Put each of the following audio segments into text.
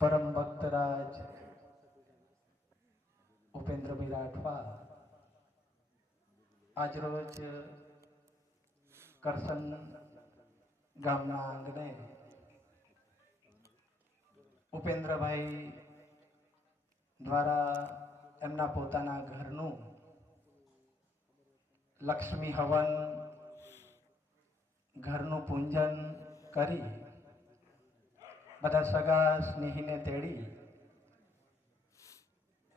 परम भक्तराज उपेन्द्रभाई राठवा आज रोज करसन गामना आंगणे उपेन्द्रभाई द्वारा एमना पोताना घरનું लक्ष्मी हवन घरનું પૂંજન કરી બધા સગા સ્નેહીને તેડી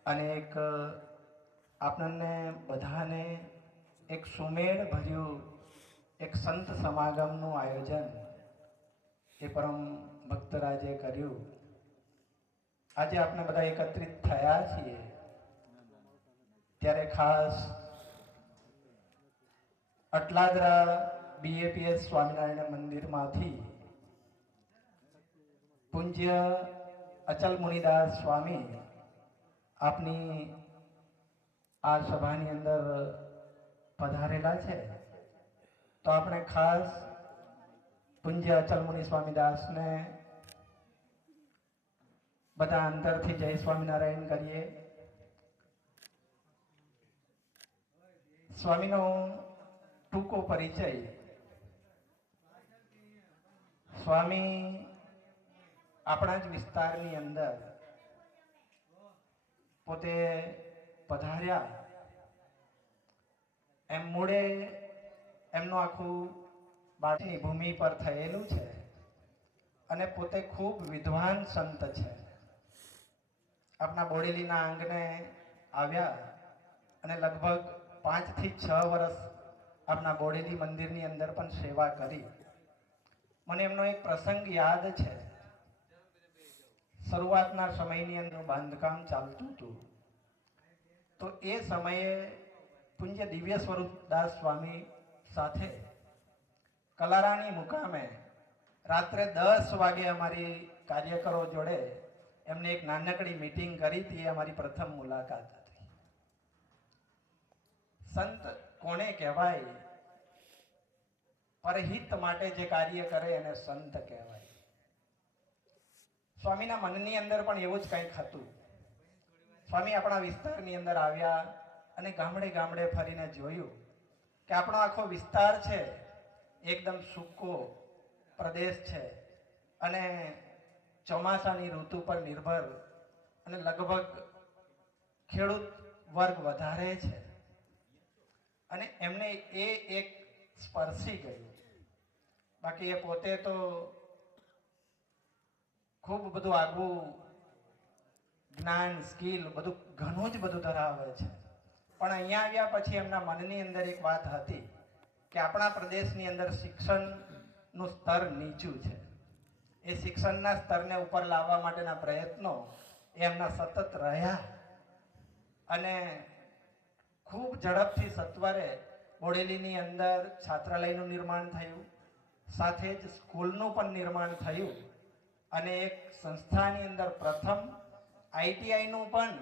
અને એક આપણને બધાને એક સુમેળ ભર્યું એક સંત સમાગમનું આયોજન એ પરમ ભક્તરાજે કર્યું। આજે આપણે બધા એકત્રિત થયા છીએ ત્યારે ખાસ અટલાદરા BAPS સ્વામિનારાયણ મંદિરમાંથી પૂજ્ય અચલ મુનિદાસ સ્વામી આપની આ સભાની અંદર પધારેલા છે, તો આપણે ખાસ પૂજ્ય અચલ મુનિ સ્વામીદાસને બધા અંતરથી જય સ્વામિનારાયણ કરીએ। સ્વામીનો ટૂંકો પરિચય। સ્વામી આપણા જ વિસ્તારની અંદર પોતે પધાર્યા એમ મૂળે એમનું આખું બાળની ભૂમિ પર થયેલું છે અને પોતે ખૂબ વિદ્વાન સંત છે। આપણા બોડેલીના આંગણે આવ્યા અને લગભગ 5 થી 6 વર્ષ આપણા બોડેલી મંદિરની અંદર પણ સેવા કરી। મને એમનો એક પ્રસંગ યાદ છે। શરૂઆતના સમયની અંદર બાંધકામ ચાલતું હતું, તો એ સમયે પૂજ્ય દિવ્ય સ્વરૂપદાસ સ્વામી સાથે કલારાણી મુકામે રાત્રે 10 વાગે અમારી કાર્યકરો જોડે એમને એક નાનકડી મીટિંગ કરી હતી। અમારી પ્રથમ મુલાકાત હતી। સંત કોને કહેવાય? પરહિત માટે જે કાર્ય કરે એને સંત કહેવાય। સ્વામીના મનની અંદર પણ એવું જ કંઈક હતું। સ્વામી આપણા વિસ્તારની અંદર આવ્યા અને ગામડે ગામડે ફરીને જોયું કે આપણો આખો વિસ્તાર છે એકદમ સૂકો પ્રદેશ છે અને ચોમાસાની ઋતુ પર નિર્ભર અને લગભગ ખેડૂત વર્ગ વધારે છે અને એમને એ એક સ્પર્શી ગયું। બાકી એ પોતે તો ખૂબ બધું આગવું જ્ઞાન સ્કિલ બધું ઘણું જ બધું ધરાવે છે, પણ અહીંયા આવ્યા પછી એમના મનની અંદર એક વાત હતી કે આપણા પ્રદેશની અંદર શિક્ષણનું સ્તર નીચું છે। એ શિક્ષણના સ્તરને ઉપર લાવવા માટેના પ્રયત્નો એમના સતત રહ્યા અને ખૂબ ઝડપથી સત્વરે બોડેલીની અંદર છાત્રાલયનું નિર્માણ થયું, સાથે જ સ્કૂલનું પણ નિર્માણ થયું અને એક સંસ્થાની અંદર પ્રથમ ITIનું પણ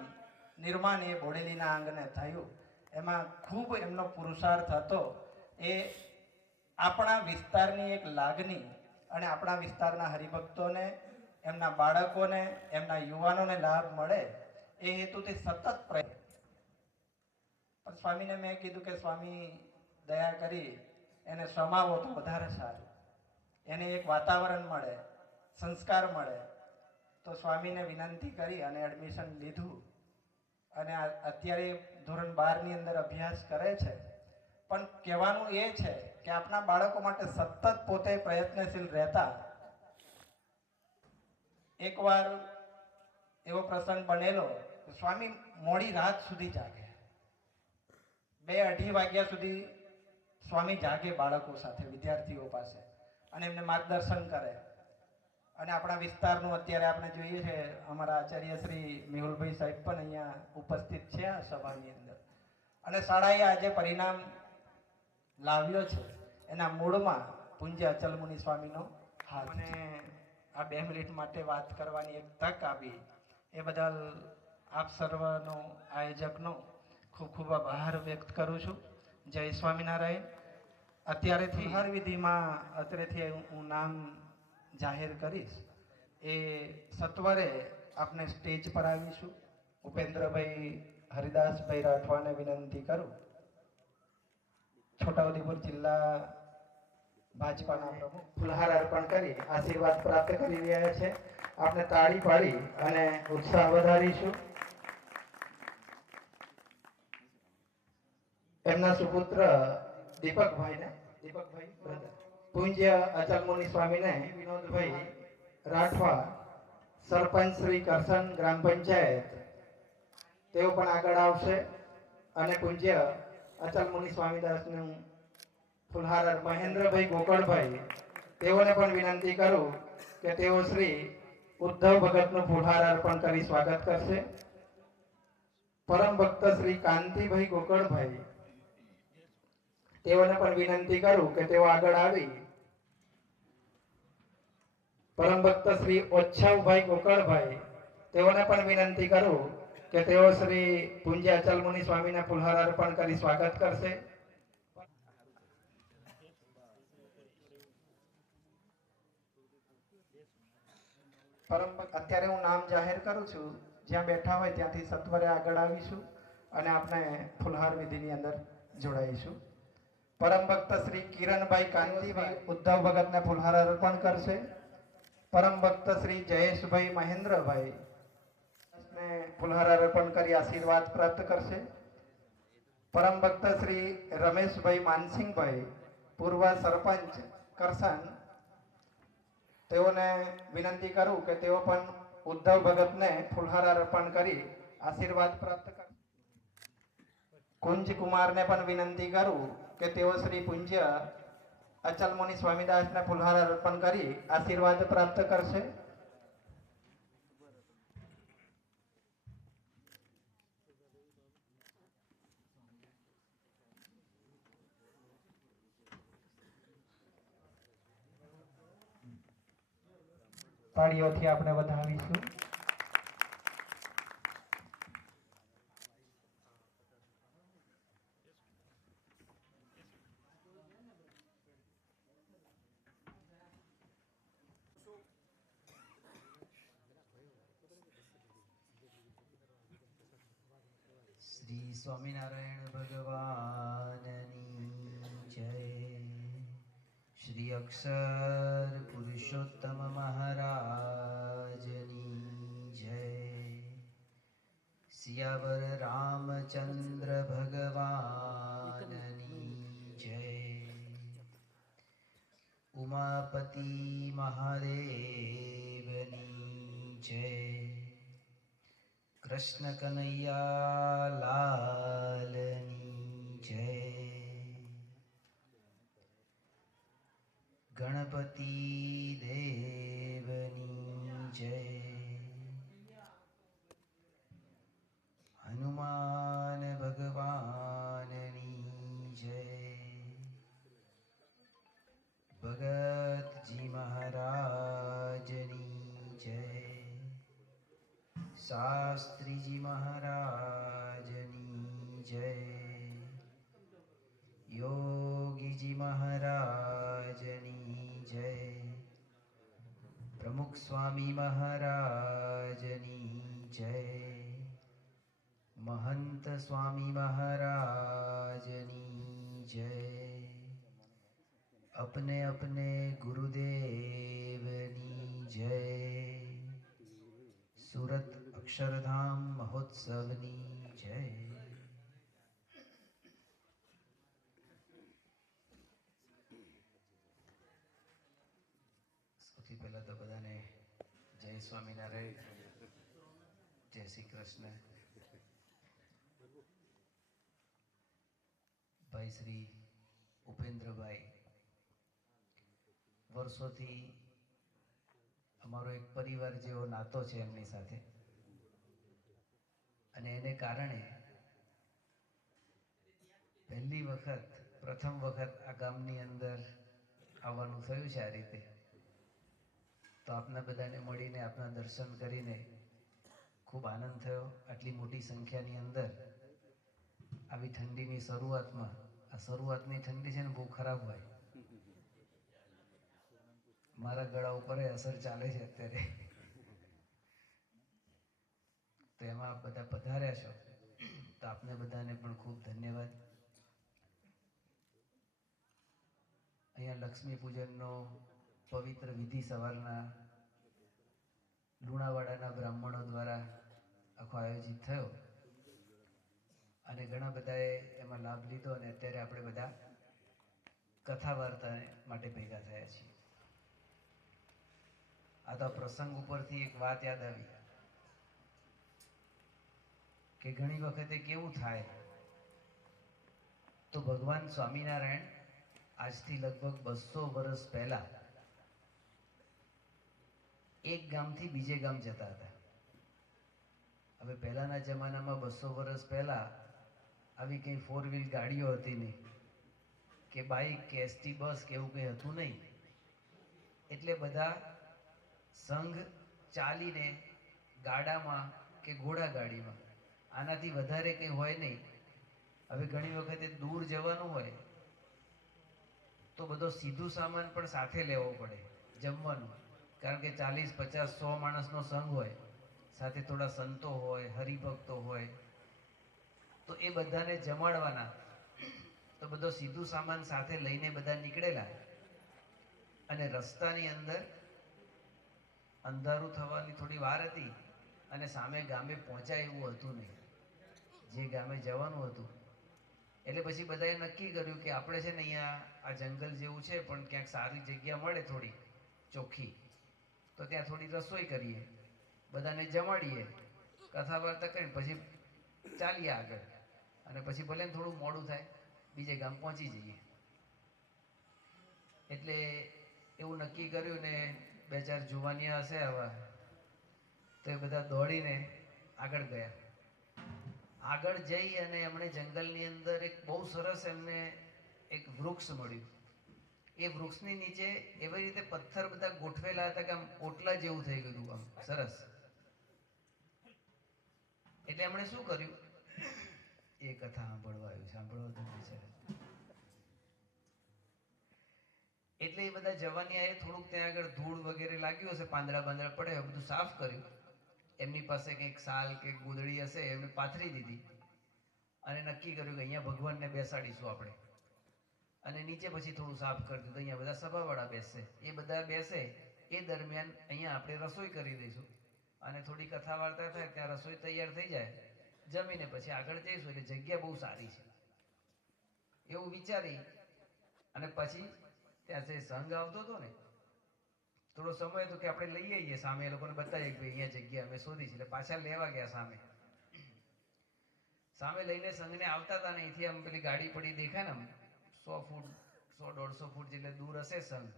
નિર્માણ એ બોડેલીના આંગણે થયું। એમાં ખૂબ એમનો પુરુષાર્થ હતો। એ આપણા વિસ્તારની એક લાગણી અને આપણા વિસ્તારના હરિભક્તોને, એમના બાળકોને, એમના યુવાનોને લાભ મળે એ હેતુથી સતત પ્રયત્ન। પણ સ્વામીને મેં કીધું કે સ્વામી દયા કરી એને સમાવો તો વધારે સારું, એને એક વાતાવરણ મળે, સંસ્કાર મળે। તો સ્વામીને વિનંતી કરી અને એડમિશન લીધું અને અત્યારે ધોરણ 12ની અંદર અભ્યાસ કરે છે। પણ કહેવાનું એ છે કે આપણા બાળકો માટે સતત પોતે પ્રયત્નશીલ રહેતા। એકવાર એવો પ્રસંગ બનેલો કે સ્વામી મોડી રાત સુધી જાગે, 2-2:30 વાગ્યા સુધી સ્વામી જાગે બાળકો સાથે, વિદ્યાર્થીઓ પાસે, અને એમને માર્ગદર્શન કરે। અને આપણા વિસ્તારનું અત્યારે આપણે જોઈએ છે, અમારા આચાર્ય શ્રી મેહુલભાઈ સાહેબ પણ અહીંયા ઉપસ્થિત છે આ સભાની અંદર, અને શાળાએ આજે પરિણામ લાવ્યો છે એના મૂળમાં પૂજ્ય અચલ મુનિ સ્વામીનો હાથ। અને આ 2 મિનિટ માટે વાત કરવાની એક તક આપી એ બદલ આપ સર્વનો, આયોજકનો ખૂબ ખૂબ આભાર વ્યક્ત કરું છું। જય સ્વામિનારાયણ। અત્યારેથી હર વિધિમાં અત્રેથી હું નામ જાહેર કરીશ એ સત્વરે આપણે સ્ટેજ પર આવીશું. ઉપેન્દ્રભાઈ હરિદાસભાઈ રાઠવાને વિનંતી કરું. છોટાઉદેપુર જિલ્લા ભાજપાના પ્રમુખ ફુલહાર અર્પણ કરી આશીર્વાદ પ્રાપ્ત કરી રહ્યા છે. આપણે તાળી પાડી અને ઉત્સાહ વધારીશું. એમના સુપુત્ર દીપકભાઈ પૂજ્ય અચલ મુનિ સ્વામીને વિનોદભાઈ રાઠવા સરપંચ શ્રી કરસન ગ્રામ પંચાયત તેઓ પણ આગળ આવશે અને પૂજ્ય અચલ મુનિ સ્વામીદાસનું ફુલહાર મહેન્દ્રભાઈ ગોકળભાઈ તેઓને પણ વિનંતી કરું કે તેઓ શ્રી ઉદ્ધવ ભગતનું ફુલહાર અર્પણ કરી સ્વાગત કરશે. પરમ ભક્ત શ્રી કાંતિભાઈ ગોકળભાઈ તેઓને પણ વિનંતી કરું કે તેઓ આગળ આવી પરમ ભક્ત શ્રી ઓછાવભાઈ ગોકળભાઈ તેઓને પણ વિનંતી કરું કે તેઓ શ્રી પૂજ્ય અચલ મુનિ સ્વામીના ફુલહાર અર્પણ કરી સ્વાગત કરશે. અત્યારે હું નામ જાહેર કરું છું. જ્યાં બેઠા હોય ત્યાંથી સત્વરે આગળ આવીશું અને આપણે ફુલહાર વિધિની અંદર જોડાઈશું. પરમ ભક્ત શ્રી કિરણભાઈ કાંતિભાઈ ઉદ્ધવ ભગતને ફુલહાર અર્પણ કરશે. પરમ ભક્ત શ્રી જયેશભાઈ મહેન્દ્રભાઈ ને ફુલહાર અર્પણ કરી આશીર્વાદ પ્રાપ્ત કરશે. પરમ ભક્ત શ્રી રમેશભાઈ માનસિંહભાઈ પૂર્વ સરપંચ કરસન તેઓને વિનંતી કરું કે તેઓ પણ ઉદ્ધવ ભગતને ફુલહાર અર્પણ કરી આશીર્વાદ પ્રાપ્ત કરશે. કુંજ કુમારને પણ વિનંતી કરું કે તેઓ શ્રી પૂજ્ય અચલ મુનિ સ્વામીદાસને ફુલહાર અર્પણ કરી આશીર્વાદ પ્રાપ્ત કરશે. તાળીઓથી આપણે વધાવીશું. શ્રી સ્વામિનારાયણ ભગવાનની જય. શ્રી અક્ષર પુરુષોત્તમ મહારાજની જય. સિયાવર રામચંદ્ર ભગવાનની જય. ઉમાપતિ મહાદેવની જય. કૃષ્ણ કનૈયા લાલની જય. ગણપતિ દેવની જય. હનુમાન ભગવાનની જય. ભગતજી મહારાજની જય. શાસ્ત્રીજી મહારાજની જય. યોગીજી મહારાજની જય. પ્રમુખ સ્વામી મહારાજની જય. महंत स्वामी महाराजनी जय। अपने अपने गुरुदेवनी जय। सूरत अक्षरधाम महोत्सवनी जय। સૌથી પહેલા તો બધાને જય સ્વામિનારાયણ, જય શ્રી કૃષ્ણ। ભાઈ શ્રી ઉપેન્દ્રભાઈ વર્ષોથી અમારો એક પરિવાર જેવો નાતો છે એમની સાથે, અને એને કારણે પ્રથમ વખત આ ગામની અંદર આવવાનું થયું છે આ રીતે। તો આપના બધાને મળીને આપના દર્શન કરીને ખૂબ આનંદ થયો। આટલી મોટી સંખ્યાની અંદર આવી ઠંડીની શરૂઆતમાં, આ શરૂઆતની ઠંડી છે ને બહુ ખરાબ હોય, મારા ગળા ઉપર અસર ચાલે છે અત્યારે। તો એમાં આપ બધા પધાર્યા છો, તો આપને બધાને પણ ખૂબ ધન્યવાદ. અહીંયા લક્ષ્મી પૂજનનો પવિત્ર વિધિ સવારના લુણાવાડાના બ્રાહ્મણો દ્વારા આખો આયોજિત થયો અને ઘણા બધાએ એમાં લાભ લીધો અને અત્યારે આપણે બધા કથા વાર્તા માટે ભેગા થયા છીએ. આ તો પ્રસંગ ઉપરથી એક વાત યાદ આવી કે ઘણી વખતે કેવું થાય તો ભગવાન સ્વામિનારાયણ આજથી લગભગ 200 વર્ષ પહેલા એક ગામથી બીજે ગામ જતા હતા. હવે પહેલાના જમાનામાં 200 વર્ષ પહેલા આવી કંઈ 4 વ્હીલ ગાડીઓ હતી નહીં કે બાઇક કે એસટી બસ કે એવું કંઈ હતું નહીં. એટલે બધા સંઘ ચાલીને ગાડામાં કે ઘોડાગાડીમાં, આનાથી વધારે કંઈ હોય નહીં. હવે ઘણી વખતે દૂર જવાનું હોય તો બધો સીધું સામાન પણ સાથે લેવો પડે, જમવાનું. કારણ કે 40, 50, 100 માણસનો સંઘ હોય, સાથે થોડા સંતો હોય, હરિભક્તો હોય, તો એ બધાને જમાડવાના. તો બધો સીધું સામાન સાથે લઈને બધા નીકળેલા અને રસ્તાની અંદર અંધારું થવાની થોડી વાર હતી અને સામે ગામે પહોંચાય એવું હતું નહીં, જે ગામે જવાનું હતું. એટલે પછી બધાએ નક્કી કર્યું કે આપણે છે ને અહીંયા આ જંગલ જેવું છે પણ ક્યાંક સારી જગ્યા મળે થોડી ચોખ્ખી, તો ત્યાં થોડી રસોઈ કરીએ, બધાને જમાડીએ, કથા વાર્તા કરીને પછી ચાલીએ આગળ. અને પછી ભલે ને થોડું મોડું થાય બીજે ગામ પહોંચી જઈએ. એટલે એવું નક્કી કર્યું ને 2-4 જુવાનિયા હશે આવા, તો એ બધા દોડીને આગળ ગયા. આગળ જઈ અને એમણે જંગલની અંદર એક બહુ સરસ એમને એક વૃક્ષ મળ્યું. એ વૃક્ષની નીચે એવી રીતે પથ્થર બધા ગોઠવેલા હતા કે આમ ઓટલા જેવું થઈ ગયું, આમ સરસ. એટલે એમણે શું કર્યું, એ કથા સાંભળવા આવ્યું, સાંભળવા તો બિચારા. એટલે એ બધા જવાનિયાએ થોડુંક ત્યાં આગળ ધૂળ વગેરે લાગ્યું હશે, પાંદડા બાંદડા પડે, બધું સાફ કર્યું. એમની પાસે કંઈક સાલ કે ગોદડી હશે, એમને પાથરી દીધી અને નક્કી કર્યું કે અહીંયા ભગવાનને બેસાડીશું આપણે. અને નીચે પછી થોડું સાફ કરી દીધું, અહીંયા બધા સભાવાળા બેસશે. એ બધા બેસે એ દરમિયાન અહીંયા આપણે રસોઈ કરી દઈશું અને થોડી કથા વાર્તા થાય, ત્યાં રસોઈ તૈયાર થઈ જાય, જમીને પછી આગળ જઈશું. એટલે જગ્યા બહુ સારી છે એવું વિચારી અને પછી ત્યાં જે સંઘ આવતો હતો ને, થોડો સમય હતો કે આપણે લઈ આવીએ સામે, એ લોકોને બતાવીએ કે અહીંયા જગ્યા અમે શોધી છે. એટલે પાછા લેવા ગયા સામે. સામે લઈને સંઘને આવતા હતા ને, અહીંથી આમ પેલી ગાડી પડી દેખાય ને, આમ 100 ફૂટ 100-150 ફૂટ જેટલે દૂર હશે સંઘ.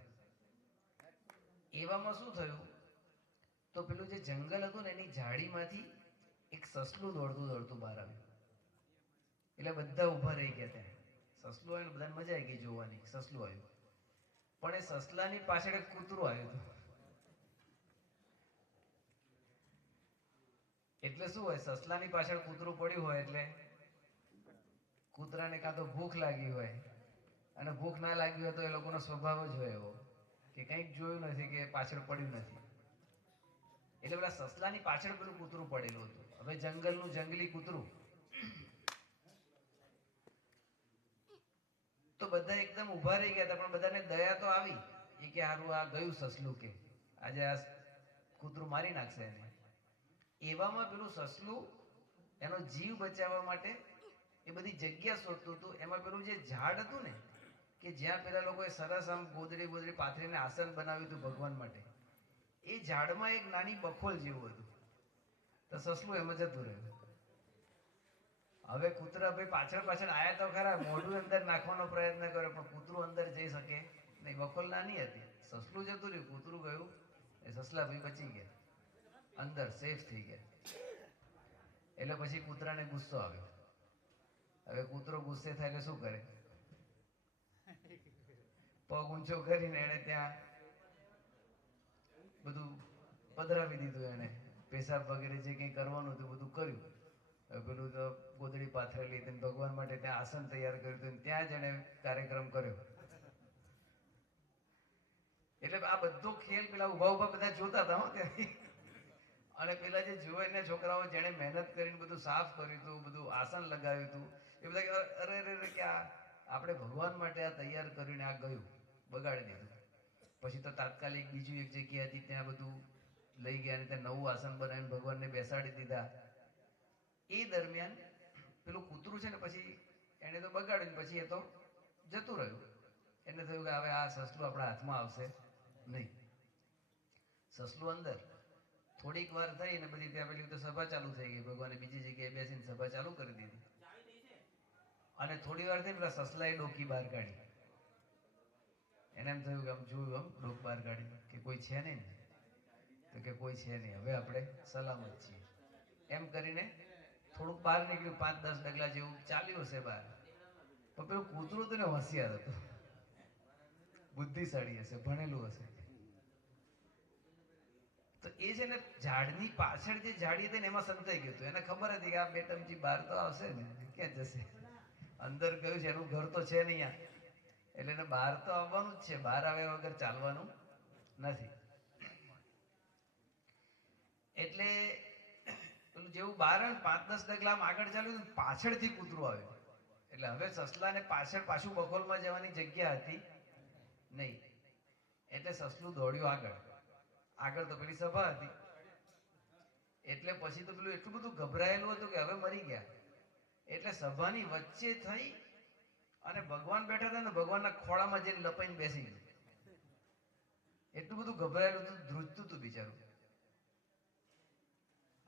એવામાં શું થયું તો પેલું જે જંગલ હતું ને એની ઝાડીમાંથી એક સસલું દોડતું દોડતું બહાર આવ્યું. એટલે બધા ઊભા રહી ગયા ત્યાં. સસલું આવ્યું, બધાને મજા આવી ગઈ જોવાની, સસલું આવ્યું. પણ એ સસલાની પાછળ એક કૂતરું આવ્યું હતું. એટલે શું હોય, સસલાની પાછળ કૂતરું પડ્યું હોય એટલે કૂતરાને કાં તો ભૂખ લાગી હોય, અને ભૂખ ના લાગી હોય તો એ લોકોનો સ્વભાવ જ હોય એવો કે કંઈક જોયું નથી કે પાછળ પડ્યું નથી. એટલે પેલા સસલાની પાછળ પેલું કૂતરું પડેલું હતું. હવે જંગલનું જંગલી કૂતરું. તો બધા એકદમ ઊભા રહી ગયા હતા, પણ બધાને દયા તો આવી. એ કે હારું આ ગયું સસલું, કે આજે આ કૂતરું મારી નાખશે એને. એવામાં પેલું સસલું એનો જીવ બચાવવા માટે એ બધી જગ્યા શોધતું હતું. એમાં પેલું જે ઝાડ હતું ને, કે જ્યાં પેલા લોકોએ સરસ આમ ગોદડી પાથરીને આસન બનાવ્યું હતું ભગવાન માટે, એ ઝાડમાં એક નાની બખોલ જેવું હતું. તો સસલું એમાં જતું રહ્યું. હવે કૂતરા ભાઈ પાછળ આયા તો ખરા, મોઢું અંદર નાખવાનો પ્રયત્ન કર્યો, પણ કૂતરું અંદર જઈ શકે નહીં, બખોલ નાની હતી. સસલું જતું રહ્યું, કૂતરું ગયું, એ સસલા ભાઈ બચી ગયા, અંદર સેફ થઈ ગયા. એટલે પછી કૂતરાને ગુસ્સો આવ્યો. હવે કૂતરો ગુસ્સે થાય એટલે શું કરે, પગ ઊંચો કરીને એને ત્યાં બધું પધરાવી દીધું. એને પેશાબ વગેરે જે કંઈ કરવાનું હતું બધું કર્યું. પેલું તો ગોદડી પાથરેલી હતી, ભગવાન માટે ત્યાં આસન તૈયાર કર્યું હતું, ત્યાં જ એને કાર્યક્રમ કર્યો. એટલે આ બધો ખેલ પેલા ઉભા બધા જોતા હતા. ત્યાંથી અને પેલા જે જોઈને છોકરાઓ જેણે મહેનત કરીને બધું સાફ કર્યું હતું, બધું આસન લગાવ્યું હતું, એ બધા કે અરે અરે અરે, કે આપણે ભગવાન માટે આ તૈયાર કરીને આ ગયું, બગાડી દીધું. પછી તો તાત્કાલિક બીજું એક જગ્યા હતી, ત્યાં બધું લઈ ગયા અને ત્યાં નવું આસન બનાવીને ભગવાનને બેસાડી દીધા. એ દરમિયાન પેલું કૂતરું છે ને, પછી એને તો બગાડ્યું, પછી એ તો જતું રહ્યું. એને થયું કે હવે આ સસલું આપણા હાથમાં આવશે નહીં. સસલું અંદર થોડીક વાર થઈ ને પછી ત્યાં પેલી તો સભા ચાલુ થઈ ગઈ. ભગવાને બીજી જગ્યાએ બેસીને સભા ચાલુ કરી દીધી. અને થોડી વાર થઈ પેલા સસલાએ ડોકી બહાર કાઢી. એને એમ થયું કે આમ જોયું, આમ ડોક બહાર કાઢી કે કોઈ છે નહીં ને, તો કે કોઈ છે નહીં, હવે આપણે સલામત છીએ. એમ કરીને થોડુંક બહાર નીકળ્યું, 5-10 ડગલા જેવું ચાલ્યું હશે બહાર. પણ પેલું કૂતરું તો ને હોશિયાર હતું, બુદ્ધિશાળી હશે, ભણેલું હશે. તો એ છે ને ઝાડની પાછળ જે ઝાડી હતી ને એમાં સંતાઈ ગયું હતું. એને ખબર હતી કે આ બે ટમચી બહાર તો આવશે ને, ક્યાં જશે, અંદર ગયું છે, એનું ઘર તો છે નહીં આ, એટલે એને બહાર તો આવવાનું જ છે, બહાર આવ્યા વગર ચાલવાનું નથી. એટલે પેલું જેવું બહાર 5-10 ડગલા આગળ ચાલ્યું, પાછળથી કૂતરું આવ્યું. એટલે હવે સસલાને પાછળ પાછું બખોલમાં જવાની જગ્યા હતી નહીં. એટલે સસલું દોડ્યું આગળ. આગળ તો પેલી સભા હતી. એટલે પછી તો પેલું એટલું બધું ગભરાયેલું હતું કે હવે મરી ગયા. એટલે સભાની વચ્ચે થઈ અને ભગવાન બેઠા હતા ને, ભગવાનના ખોળામાં જઈને લપાઈને બેસી ગયું. એટલું બધું ગભરાયેલું હતું, ધ્રુજતું હતું બિચારું.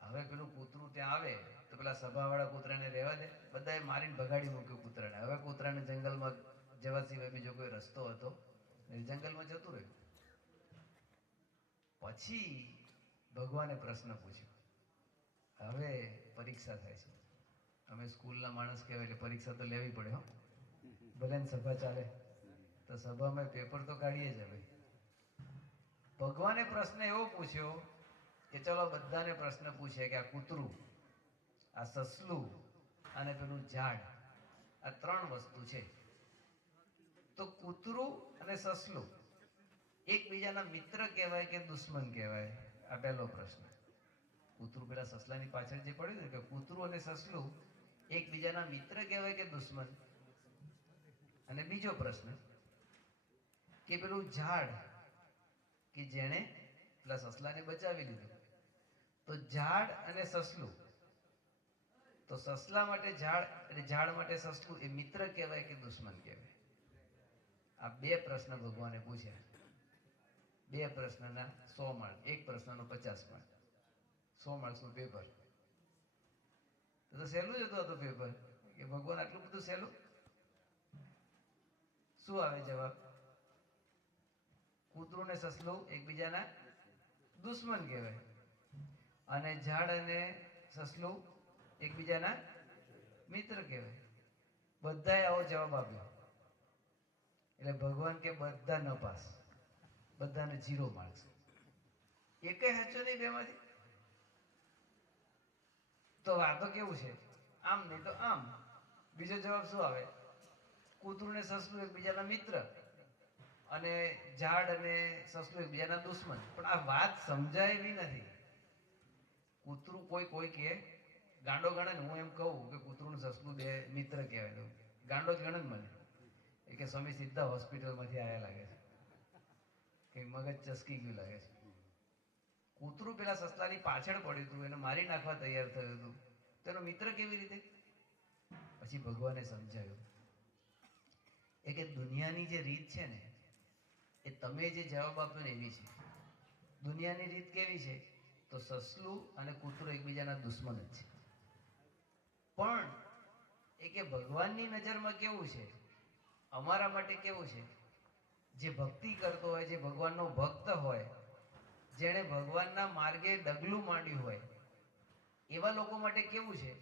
હવે પેલું કૂતરું ત્યાં આવે તો પેલા સભાવાળા કૂતરાને રહેવા દે, બધાએ મારીને ભગાડી મૂક્યું કૂતરાને. હવે કૂતરાને જંગલમાં જવા સિવાય બીજો કોઈ રસ્તો હતો, જંગલમાં જતું રહ્યું. પછી ભગવાને પ્રશ્ન પૂછ્યો. હવે પરીક્ષા થાય છે. અમે સ્કૂલના માણસ કહેવાય એટલે પરીક્ષા તો લેવી પડે હો. ભલે ને સભા ચાલે તો સભામાં પેપર તો કાઢીએ જ. હવે ભગવાને પ્રશ્ન એવો પૂછ્યો કે ચલો બધાને પ્રશ્ન પૂછે કે આ કૂતરું, આ સસલું અને પેલું ઝાડ, આ 3 વસ્તુ છે. તો કૂતરું અને સસલું એકબીજાના મિત્ર કહેવાય કે દુશ્મન કહેવાય? આ પહેલો પ્રશ્ન. કૂતરું પેલા સસલાની પાછળ જે પડ્યું ને, કે કૂતરું અને સસલું એકબીજાના મિત્ર કહેવાય કે દુશ્મન? અને બીજો પ્રશ્ન કે પેલું ઝાડ કે જેણે પેલા સસલાને બચાવી લીધું, તો ઝાડ અને સસલું, તો સસલા માટે ઝાડ અને ઝાડ માટે સસલું એ મિત્ર કહેવાય કે દુશ્મન કહેવાય? આ 2 પ્રશ્ન ભગવાને પૂછ્યા. 2 પ્રશ્નના 100 માર્ક, 1 પ્રશ્નનો 50 માર્ક, 100 માર્ક્સનું પેપર. તો સહેલું જ હતું પેપર, કે ભગવાન આટલું બધું સહેલું? શું આવે જવાબ? કૂતરું ને સસલું એકબીજાના દુશ્મન કહેવાય અને ઝાડ અને સસલું એકબીજાના મિત્ર કહેવાય. બધાએ આવો જવાબ આપ્યો. એટલે ભગવાન કે બધા ન પાસ, બધાને 0 માર્ક્સ. એકે સાચો નહીં બેમાંથી. તો વાતો કેવું છે, આમ નહીં તો આમ. બીજો જવાબ શું આવે? કૂતરું ને સસલું એકબીજાના મિત્ર અને ઝાડ અને સસલું એકબીજાના દુશ્મન. પણ આ વાત સમજાય એવી નથી. કૂતરું કોઈ કે ગાંડો ગણે ને, હું એમ કહું કે કૂતરું ને સસલું 2 મિત્ર કહેવાય, ગાંડો જ ગણે ને મને. એ કે સ્વામી સીધા હોસ્પિટલમાંથી આવ્યા લાગે છે, કે મગજ ચસકી ગયું લાગે છે. કૂતરું પેલા સસલાની પાછળ પડ્યું હતું, એને મારી નાખવા તૈયાર થયું હતું, તેનો મિત્ર કેવી રીતે? પછી ભગવાને સમજાવ્યું એ કે દુનિયાની જે રીત છે ને, એ તમે જે જવાબ આપ્યો ને એવી છે. દુનિયાની રીત કેવી છે? તો સસલું અને કૂતરું એકબીજાના દુશ્મન જ છે. પણ એ કે ભગવાનની નજરમાં કેવું છે, અમારા માટે કેવું છે? જે ભક્તિ કરતો હોય, જે ભગવાનનો ભક્ત હોય, જેણે ભગવાનના માર્ગે ડગલું માંડ્યું હોય, એવા લોકો માટે કેવું છે?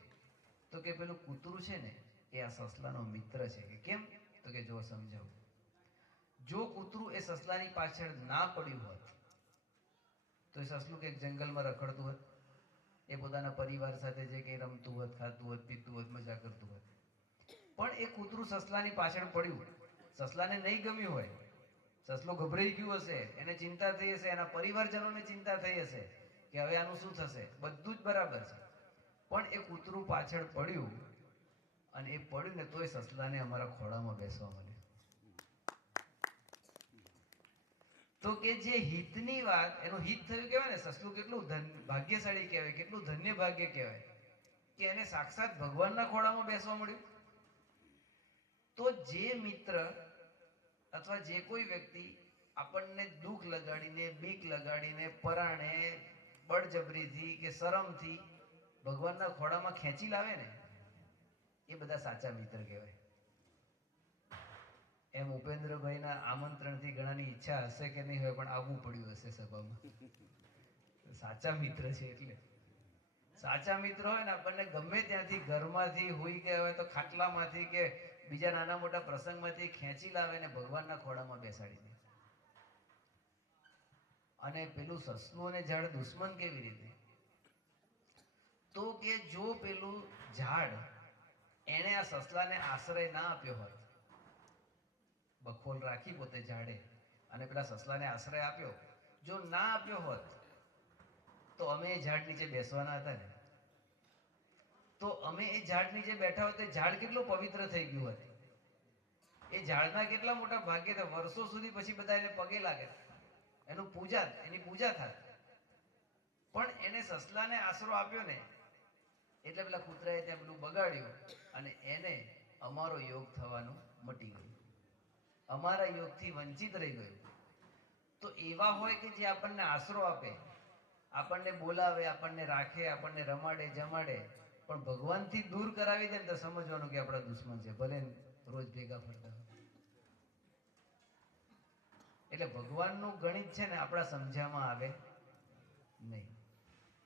તો કે પેલું કૂતરું છે ને એ આ સસલાનો મિત્ર છે. કે કેમ? તો કે જો સમજાવું. જો કૂતરું એ સસલાની પાછળ ના પડ્યું હોત તો એ સસલું કે જંગલમાં રખડતું હોત, એ પોતાના પરિવાર સાથે જે કંઈ રમતું હોત, ખાતું હોત, પીતું હોત, મજા કરતું હોત. પણ એ કૂતરું સસલાની પાછળ પડ્યું, સસલાને નહીં ગમ્યું હોય, સસલું ગભરાઈ ગયું હશે, એને ચિંતા થઈ હશે, એના પરિવારજનોને ચિંતા થઈ હશે કે હવે આનું શું થશે, બધું જ બરાબર છે. પણ એ કૂતરું પાછળ પડ્યું અને એ પડ્યું ને તોય સસલાને અમારા ખોળામાં બેસવા મળ્યું. તો કે જે હિતની વાત, એનું હિત થયું કહેવાય ને, સસલું કેટલું ભાગ્યશાળી કહેવાય, કેટલું ધન્ય ભાગ્ય કહેવાય કે એને સાક્ષાત ભગવાનના ખોળામાં બેસવા મળ્યું. તો જે મિત્ર અથવા જે કોઈ વ્યક્તિ આપણને દુઃખ લગાડીને, બીક લગાડીને, પરાણે, બળજબરીથી કે શરમથી ભગવાનના ખોળામાં ખેંચી લાવે ને, એ બધા સાચા મિત્ર કહેવાય. એમ ઉપેન્દ્રભાઈના આમંત્રણથી ઘણાની ઈચ્છા હશે કે નહીં હોય, પણ આવવું પડ્યું હશે સભામાં. સાચા મિત્ર છે એટલે. સાચા મિત્ર હોય ને, આપણને ગમે ત્યાંથી, ઘરમાંથી હોઈ ગયા હોય તો ખાટલામાંથી કે બીજા નાના મોટા પ્રસંગમાંથી ખેંચી લાવે ને ભગવાનના ખોળામાં બેસાડી દે. અને પેલું સસલું અને ઝાડ દુશ્મન કેવી રીતે? તો કે જો પેલું ઝાડ એણે આ સસલાને આશ્રય ના આપ્યો હોત, બખોલ રાખી પોતે ઝાડે અને પેલા સસલાને આશ્રય આપ્યો, જો ના આપ્યો હોત તો અમે એ ઝાડ નીચે બેસવાના હતા ને. તો અમે એ ઝાડ નીચે બેઠા હોત, ઝાડ કેટલું પવિત્ર થઈ ગયું હોત. એ ઝાડના કેટલા મોટા ભાગ્ય થાય, વર્ષો સુધી પછી બધા એને પગે લાગે, એનું પૂજા, એની પૂજા થાય. પણ એને સસલાને આશરો આપ્યો ને એટલે પેલા કૂતરાએ ત્યાં પેલું બગાડ્યું અને એને અમારો યોગ થવાનું મટી ગયું, અમારા યોગથી વંચિત રહી ગયું. તો એવા હોય કે જે આપણને આશરો આપે, આપણને બોલાવે, આપણને રાખે, આપણને રમાડે જમાડે, પણ ભગવાનથી દૂર કરાવી દે ને તો સમજવાનું કે આપણા દુશ્મન છે, ભલે રોજ ભેગા ફરતા હોય. એટલે ભગવાનનું ગણિત છે ને આપણા સમજવામાં આવે નહીં.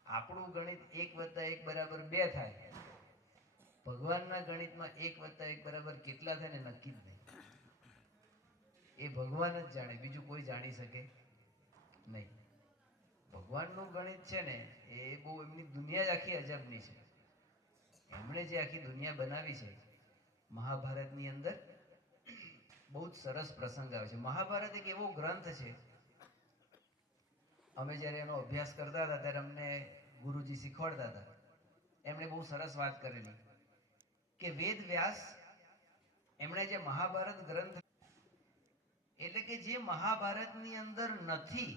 આપણું ગણિત 1 + 1 = 2 થાય. ભગવાનના ગણિતમાં 1 + 1 = કેટલા થાય ને નક્કી જ નહીં. એ ભગવાન જ જાણે, બીજું કોઈ જાણી શકે નહીં. ભગવાનનું ગણિત છે ને એ બહુ, એમની દુનિયા જ આખી અજબની છે. એમણે જે આખી દુનિયા બનાવી છે, મહાભારતની અંદર બહુ જ સરસ પ્રસંગ આવે છે. મહાભારત એક એવો ગ્રંથ છે, અમે જ્યારે એનો અભ્યાસ કરતા હતા ત્યારે અમને ગુરુજી શીખવાડતા હતા. એમણે બહુ સરસ વાત કરેલી કે વેદ વ્યાસ એમણે જે મહાભારત ગ્રંથ, એટલે કે જે મહાભારતની અંદર નથી,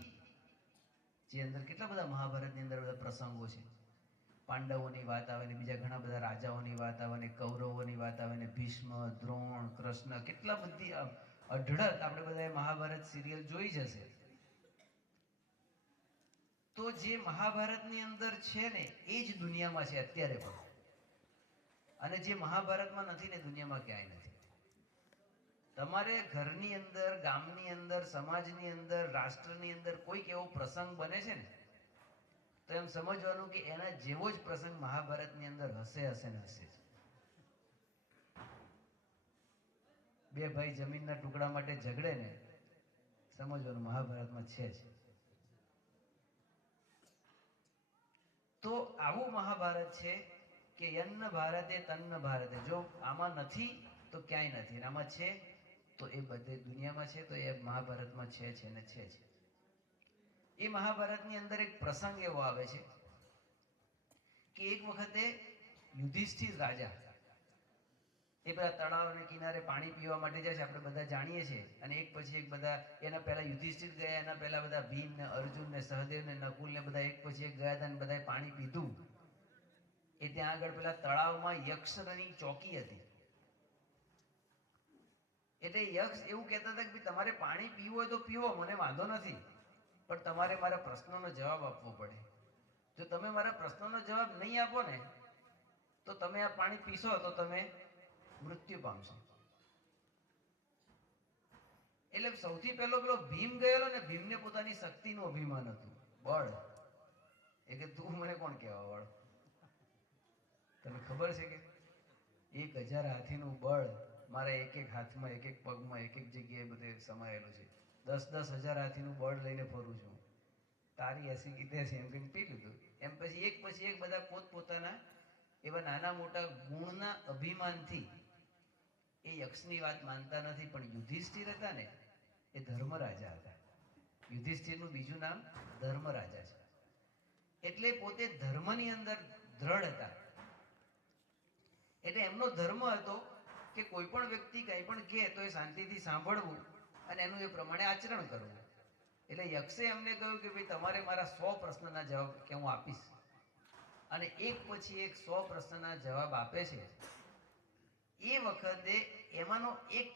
જે અંદર કેટલા બધા મહાભારતની અંદર બધા પ્રસંગો છે, પાંડવોની વાત આવે ને, બીજા ઘણા બધા રાજાઓની વાત આવે ને, કૌરવોની વાત આવે ને, ભીષ્મ, દ્રોણ, કૃષ્ણ, કેટલા બધી અઢળક, આપણે બધા મહાભારત સિરિયલ જોઈ જ હશે. તો જે મહાભારતની અંદર છે ને એ જ દુનિયામાં છે અત્યારે પણ, અને જે મહાભારતમાં નથી ને દુનિયામાં ક્યાંય નથી. તમારે ઘરની અંદર, ગામની અંદર, સમાજની અંદર, રાષ્ટ્રની અંદર કોઈક એવો પ્રસંગ બને છે ને તો એમ સમજવાનું કે એના જેવો જ પ્રસંગ મહાભારતની અંદર હશે ને હશે જ. બે ભાઈ જમીનના ટુકડા માટે ઝઘડે ને, સમજવાનું મહાભારતમાં છે જ. તો આવું મહાભારત છે કે યન્ન ભારતે તન્ન ભારતે. જો આમાં નથી તો ક્યાંય નથી, અને આમાં છે તો એ બધે દુનિયામાં છે, તો એ મહાભારતમાં છે ને છે જ. એ મહાભારતની અંદર એક પ્રસંગ એવો આવે છે કે એક વખતે યુધિષ્ઠિર રાજા એ બધા તળાવને કિનારે પાણી પીવા માટે જાય છે, આપણે બધા જાણીએ છીએ. અને એક પછી એક બધા, એના પહેલા યુધિષ્ઠિર ગયા, એના પહેલા બધા ભીમ ને અર્જુન ને સહદેવ ને નકુલ ને બધા એક પછી એક ગયા હતા અને બધાએ પાણી પીધું. એ ત્યાં આગળ પેલા તળાવમાં યક્ષની ચોકી હતી. એટલે યક્ષ એવું કહેતા હતા કે ભાઈ તમારે પાણી પીવું હોય તો પીવો, મને વાંધો નથી, પણ તમારે મારા પ્રશ્નોનો જવાબ આપવો પડે. જો તમે મારા પ્રશ્નોનો જવાબ નહીં આપો ને તો તમે આ પાણી પીશો તો તમે મૃત્યુ પામશો. એટલે સૌથી પહેલો પેલો ભીમ ગયેલો ને, ભીમને પોતાની શક્તિનું અભિમાન હતું, બળ. એ કે તું મને કોણ કહેવા વાળો? તને ખબર છે કે 1000 હાથીનું બળ મારા એક એક હાથમાં, એક એક પગમાં, એક એક જગ્યાએ બધે સમાયેલું છે. 10,000 હાથીનું બળ લઈને ફરું છું. તારી એસી કીધે છે એમ કઈ પી લીધું. એમ પછી એક બધા પોતપોતાના એવા નાના મોટા ગુણના અભિમાનથી એ યક્ષની વાત માનતા નથી. પણ યુધિષ્ઠિર હતા ને એ ધર્મરાજા હતા. યુધિષ્ઠિરનું બીજું નામ ધર્મરાજા છે. એટલે પોતે ધર્મની અંદર દ્રઢ હતા. એટલે એમનો ધર્મ હતો કે કોઈ પણ વ્યક્તિ કંઈ પણ કહે તો એ શાંતિથી સાંભળવું અને એનું એ પ્રમાણે આચરણ કરવું. એટલે યક્ષે એમને કહ્યું કે ભાઈ તમારે મારા 100 પ્રશ્નના જવાબ કે હું આપીશ. અને એક પછી એક 100 પ્રશ્નના જવાબ આપે છે. એ વખતે એમાંનો એક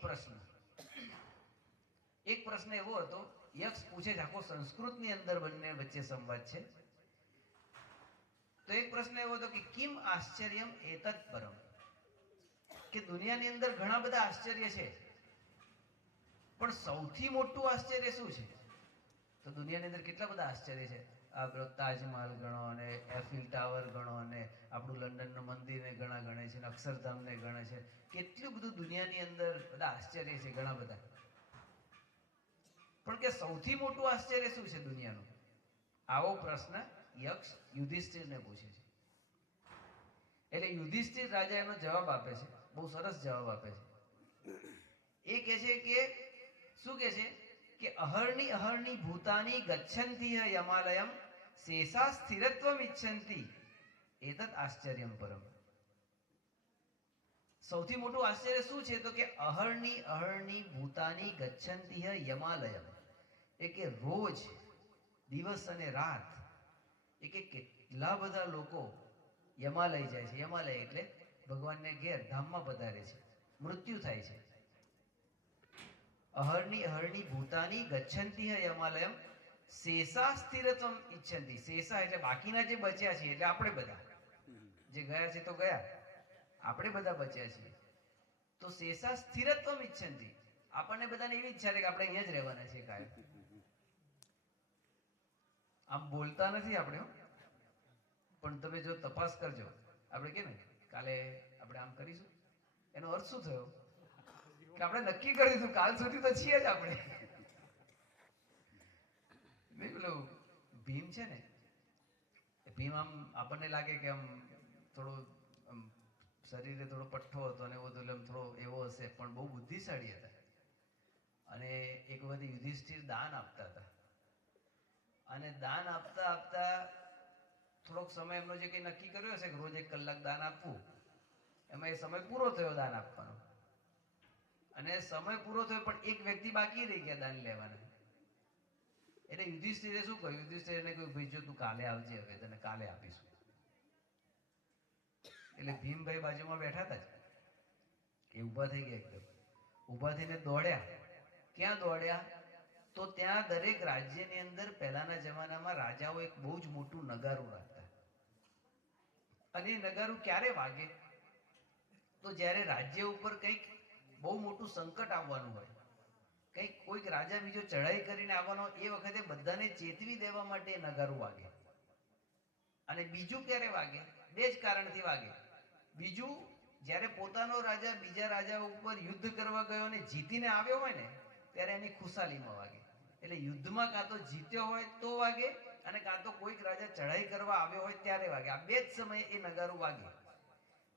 પ્રશ્ન એવો હતો, યક્ષ પૂછે છે, આખો સંસ્કૃતની અંદર બંને વચ્ચે સંવાદ છે. તો એક પ્રશ્ન એવો હતો કે કિમ આશ્ચર્યમ એતત પરમ, કે દુનિયાની અંદર ઘણા બધા આશ્ચર્ય છે, પણ સૌથી મોટું આશ્ચર્ય શું છે? તો દુનિયાની અંદર કેટલા બધા આશ્ચર્ય છે. આપણો તાજમહાલ ગણો, અને એફિલ ટાવર ગણો, અને આપણું લંડનનું મંદિરને ઘણા ગણે છે, અને અક્ષરધામને ગણે છે. કેટલું બધું દુનિયાની અંદર બધા આશ્ચર્ય છે, ઘણા બધા. પણ કે સૌથી મોટું આશ્ચર્ય શું છે દુનિયાનું? આવો પ્રશ્ન યક્ષ યુધિષ્ઠિરને પૂછે છે. એટલે યુધિષ્ઠિર રાજા એનો જવાબ આપે છે, બહુ સરસ જવાબ આપે છે. એ કહે છે કે શું કહે છે કે અહર્ણી ભૂતાની ગચ્છન્તિ યમાલયમ શેષા સ્થિરત્વમ ઇચ્છન્તિ એતત આશ્ચર્યમ પરમ. સૌથી મોટું આશ્ચર્ય શું છે? તો કે અહર્ણી ભૂતાની ગચ્છન્તિ યમાલયમ, એ કે રોજ દિવસ અને રાત એ કે કેટલા બધા લોકો યમાલય જાય છે. યમાલય એટલે ભગવાનને ઘેર ધામમાં પધારે છે, મૃત્યુ થાય છે. અહર્ણી ભૂતાની ગચ્છન્તિ યમાલયમ શેષા સ્થિરત્વમ ઇચ્છન્તિ. શેષા એટલે બાકીના જે બચ્યા છે, એટલે આપણે બધા જે ગયા છે તો ગયા, આપણે બધા બચ્યા છીએ. તો શેષા સ્થિરત્વમ ઇચ્છન્તિ, આપણને બધાને એવી ઈચ્છા છે કે આપણે અહીંયા જ રહેવાના છીએ કાયમ. આમ બોલતા નથી આપણે, પણ તમે જો તપાસ કરજો, આપણે કે ને કાલે આપણે આમ કરીશું, એનો અર્થ શું થયો? કે આપણે નક્કી કરી દીધું કાલ સુધી તો છીએ જ આપણે. પેલું ભીમ છે ને, ભીમ આમ આપણને લાગે કે આમ થોડો શરીરે થોડો પઠ્ઠો હતો અને એવો થોડો એવો હશે, પણ બહુ બુદ્ધિશાળી હતા. અને એક વખત યુધિષ્ઠિર દાન આપતા હતા, અને દાન આપતા આપતા થોડોક સમય એમનો જે કંઈ નક્કી કર્યો હશે કે રોજ 1 કલાક દાન આપવું, એમાં એ સમય પૂરો થયો દાન આપવાનો. અને સમય પૂરો થયો પણ એક વ્યક્તિ બાકી રહી ગયા દાન લેવાના. એટલે યુધિષ્ઠિરે શું કહ્યું? યુધિષ્ઠિરને કહ્યું ભાઈ જો તું કાલે આવજે, હવે તને કાલે આપીશું. એટલે ભીમભાઈ બાજુમાં બેઠા હતા, એ ઊભા થઈ ગયા, એકદમ ઊભા થઈને દોડ્યા. ક્યાં દોડ્યા? તો ત્યાં દરેક રાજ્યની અંદર પહેલાના જમાનામાં રાજાઓ એક બહુ જ મોટું નગારું રાખતા. અને એ નગારું ક્યારે વાગે? તો જ્યારે રાજ્ય ઉપર કંઈક બહુ મોટું સંકટ આવવાનું હોય, કોઈક રાજા બીજો ચઢાઈ કરીને આવવાનો, એ વખતે બધાને ચેતવી દેવા માટે નગારું વાગે. અને બીજું ક્યારે વાગે? 2 જ કારણથી વાગે. બીજું, જ્યારે પોતાનો રાજા બીજા રાજા ઉપર યુદ્ધ કરવા ગયો અને જીતીને આવ્યો હોય ને, ત્યારે એની ખુશાલીમાં વાગે. એટલે યુદ્ધમાં કાં તો જીત્યો હોય તો વાગે, અને કાં તો કોઈક રાજા ચઢાઈ કરવા આવ્યો હોય ત્યારે વાગે. આ 2 જ સમયે એ નગારું વાગે.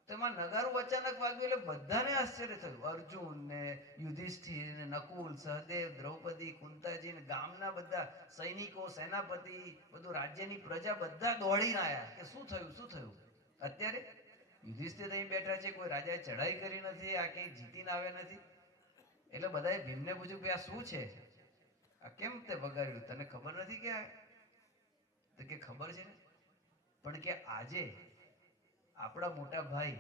તો એમાં નગારું અચાનક વાગ્યું એટલે બધાને આશ્ચર્ય થયું. અર્જુન ને યુધિષ્ઠિર ને નકુલ, સહદેવ, દ્રૌપદી, કુંતાજી ને ગામના બધા સૈનિકો, સેનાપતિ, બધું રાજ્યની પ્રજા બધા દોડીને આવ્યા કે શું થયું, શું થયું? અત્યારે યુધિષ્ઠિર અહીં બેઠા છે, કોઈ રાજાએ ચઢાઈ કરી નથી, આ કંઈ જીતીને આવ્યા નથી. એટલે બધાએ ભીમને પૂછ્યું કે આ શું છે? આ કેમ તે વગાડ્યું? તને ખબર નથી કે? તો કે ખબર છે ને, પણ કે આજે આપણા મોટા ભાઈ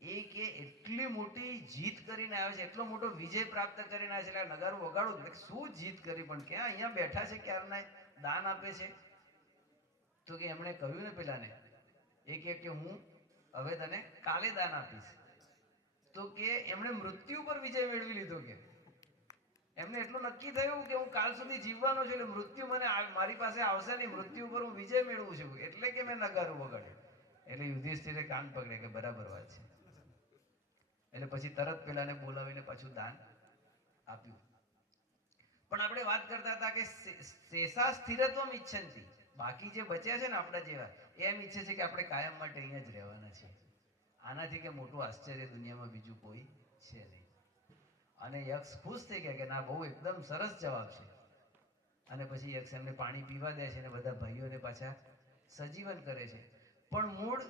એ કે એટલી મોટી જીત કરીને આવ્યો છે, એટલો મોટો વિજય પ્રાપ્ત કરીને આવ્યો છે, એટલે નગારું વગાડું. એટલે શું જીત કરી? પણ ક્યાં અહીંયા બેઠા છે, ક્યારના દાન આપે છે. તો કે એમણે કહ્યું ને પેલાને, એ કે હું હવે તને કાલે દાન આપીશ. તો કે એમણે મૃત્યુ પર વિજય મેળવી લીધો. કે એમને એટલું નક્કી થયું કે હું કાલ સુધી જીવવાનો છું, એટલે મૃત્યુ મને મારી પાસે આવશે નહીં, મૃત્યુ પર હું વિજય મેળવું છું, એટલે કે મેં નગારું વગાડ્યું. એટલે યુધિષ્ઠિરે કાન પકડે કે બરાબર વાત છે. એટલે પછી તરત પેલાને બોલાવીને પાછું દાન આપ્યું. પણ આપણે વાત કરતા હતા કે શેષા સ્થિરત્વમ ઇચ્છન્તિ, બાકી જે બચ્યા છે ને આપણા જેવા, એમ ઈચ્છે છે કે આપણે કાયમ માટે અહીંયા જ રહેવાના છીએ. આનાથી કે મોટું આશ્ચર્ય દુનિયામાં બીજું કોઈ છે નહીં. અને યક્ષ ખુશ થઈ ગયા કે ના, બહુ એકદમ સરસ જવાબ છે. અને પછી યક્ષ એમને પાણી પીવા દે છે અને બધા ભાઈઓને પાછા સજીવન કરે છે. પણ મૂળ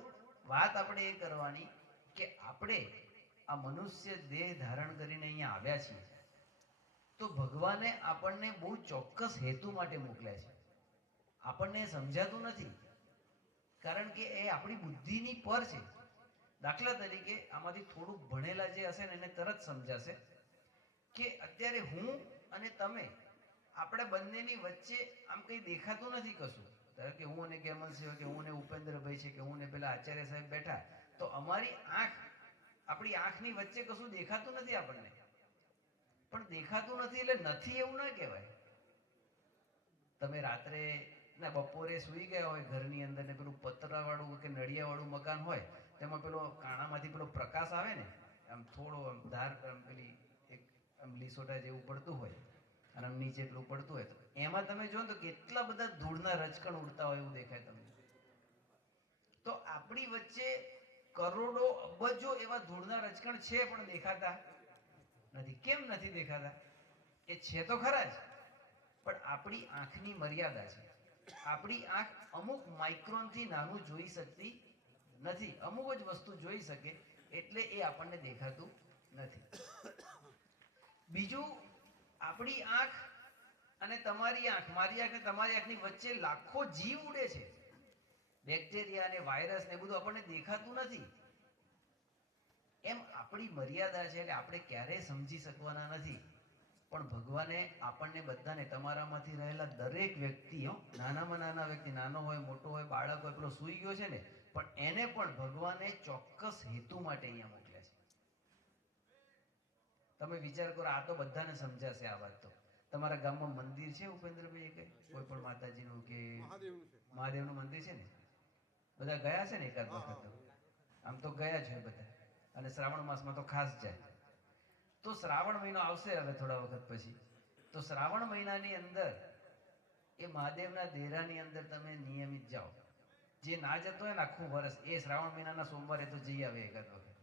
વાત આપણે એ કરવાની કે આપણે આ મનુષ્ય દેહ ધારણ કરીને અહીંયા આવ્યા છીએ તો ભગવાને આપણને બહુ ચોક્કસ હેતુ માટે મોકલ્યા છે. આપણને એ સમજાતું નથી, કારણ કે એ આપણી બુદ્ધિની પર છે. દાખલા તરીકે આમાંથી થોડુંક ભણેલા જે હશે ને એને તરત સમજાશે કે અત્યારે હું અને તમે, આપણે બંનેની વચ્ચે આમ કંઈ દેખાતું નથી કશું. ધારો કે હું અને કેમલ છે, કે હું ને ઉપેન્દ્રભાઈ છે, કે હું ને પેલા આચાર્ય સાહેબ બેઠા, તો અમારી આંખ, આપણી આંખની વચ્ચે કશું દેખાતું નથી આપણને. પણ દેખાતું નથી એટલે નથી એવું ના કહેવાય. તમે રાત્રે ના બપોરે સૂઈ ગયા હોય ઘરની અંદર ને પેલું પતરાવાળું કે નળિયાવાળું મકાન હોય, તેમાં પેલો કાણામાંથી પેલો પ્રકાશ આવે ને, આમ થોડો આમ ધાર પેલી એક આમ લીસોટા જેવું પડતું હોય અને આમ નીચે પેલું પડતું હોય, તો એમાં તમે જો તો કેટલા બધા ધૂળના રજકણ ઉડતા હોય એવું દેખાય તમને. તો આપણી વચ્ચે કરોડો અબજો એવા ધૂળના રજકણ છે પણ દેખાતા નથી. કેમ નથી દેખાતા? એ છે તો ખરા જ, પણ આપણી આંખની મર્યાદા છે. આપણી આંખ અમુક માઇક્રોનથી નાનું જોઈ શકતી નથી. અમુક જ વસ્તુ જોઈ શકે એટલે એ આપણને દેખાતું નથી. બીજું, આપણી આંખ અને તમારી આંખ, મારી આંખ અને તમારી આંખની વચ્ચે લાખો જીવ ઉડે છે. બેક્ટેરિયા અને વાયરસ ને બધું આપણને દેખાતું નથી. એમ આપણી મર્યાદા છે એટલે આપણે ક્યારેય સમજી શકવાના નથી. પણ ભગવાને આપણને બધાને, તમારામાંથી રહેલા દરેક વ્યક્તિ, નાનામાં નાના વ્યક્તિ, નાનો હોય મોટો હોય બાળક હોય, પેલો સૂઈ ગયો છે ને, પણ એને પણ ભગવાને ચોક્કસ હેતુ માટે અહીંયા મોકલ્યા છે. તમે વિચાર કરો, આ તો બધાને સમજાશે આ વાત. તો તમારા ગામમાં મંદિર છે ઉપેન્દ્રભાઈ? કઈ કોઈ પણ માતાજીનું કે મહાદેવનું મંદિર છે ને? બધા ગયા છે ને એકાદ વખત? આમ તો ગયા જ હોય બધા, અને શ્રાવણ માસમાં તો ખાસ જાય. તો શ્રાવણ મહિનો આવશે હવે થોડા વખત પછી, તો શ્રાવણ મહિનાની અંદર એ મહાદેવના દેરાની અંદર તમે નિયમિત જાઓ. જે ના જતો હોય ને આખું વર્ષ, એ શ્રાવણ મહિનાના સોમવારે તો જઈ આવે એકાદ વખત.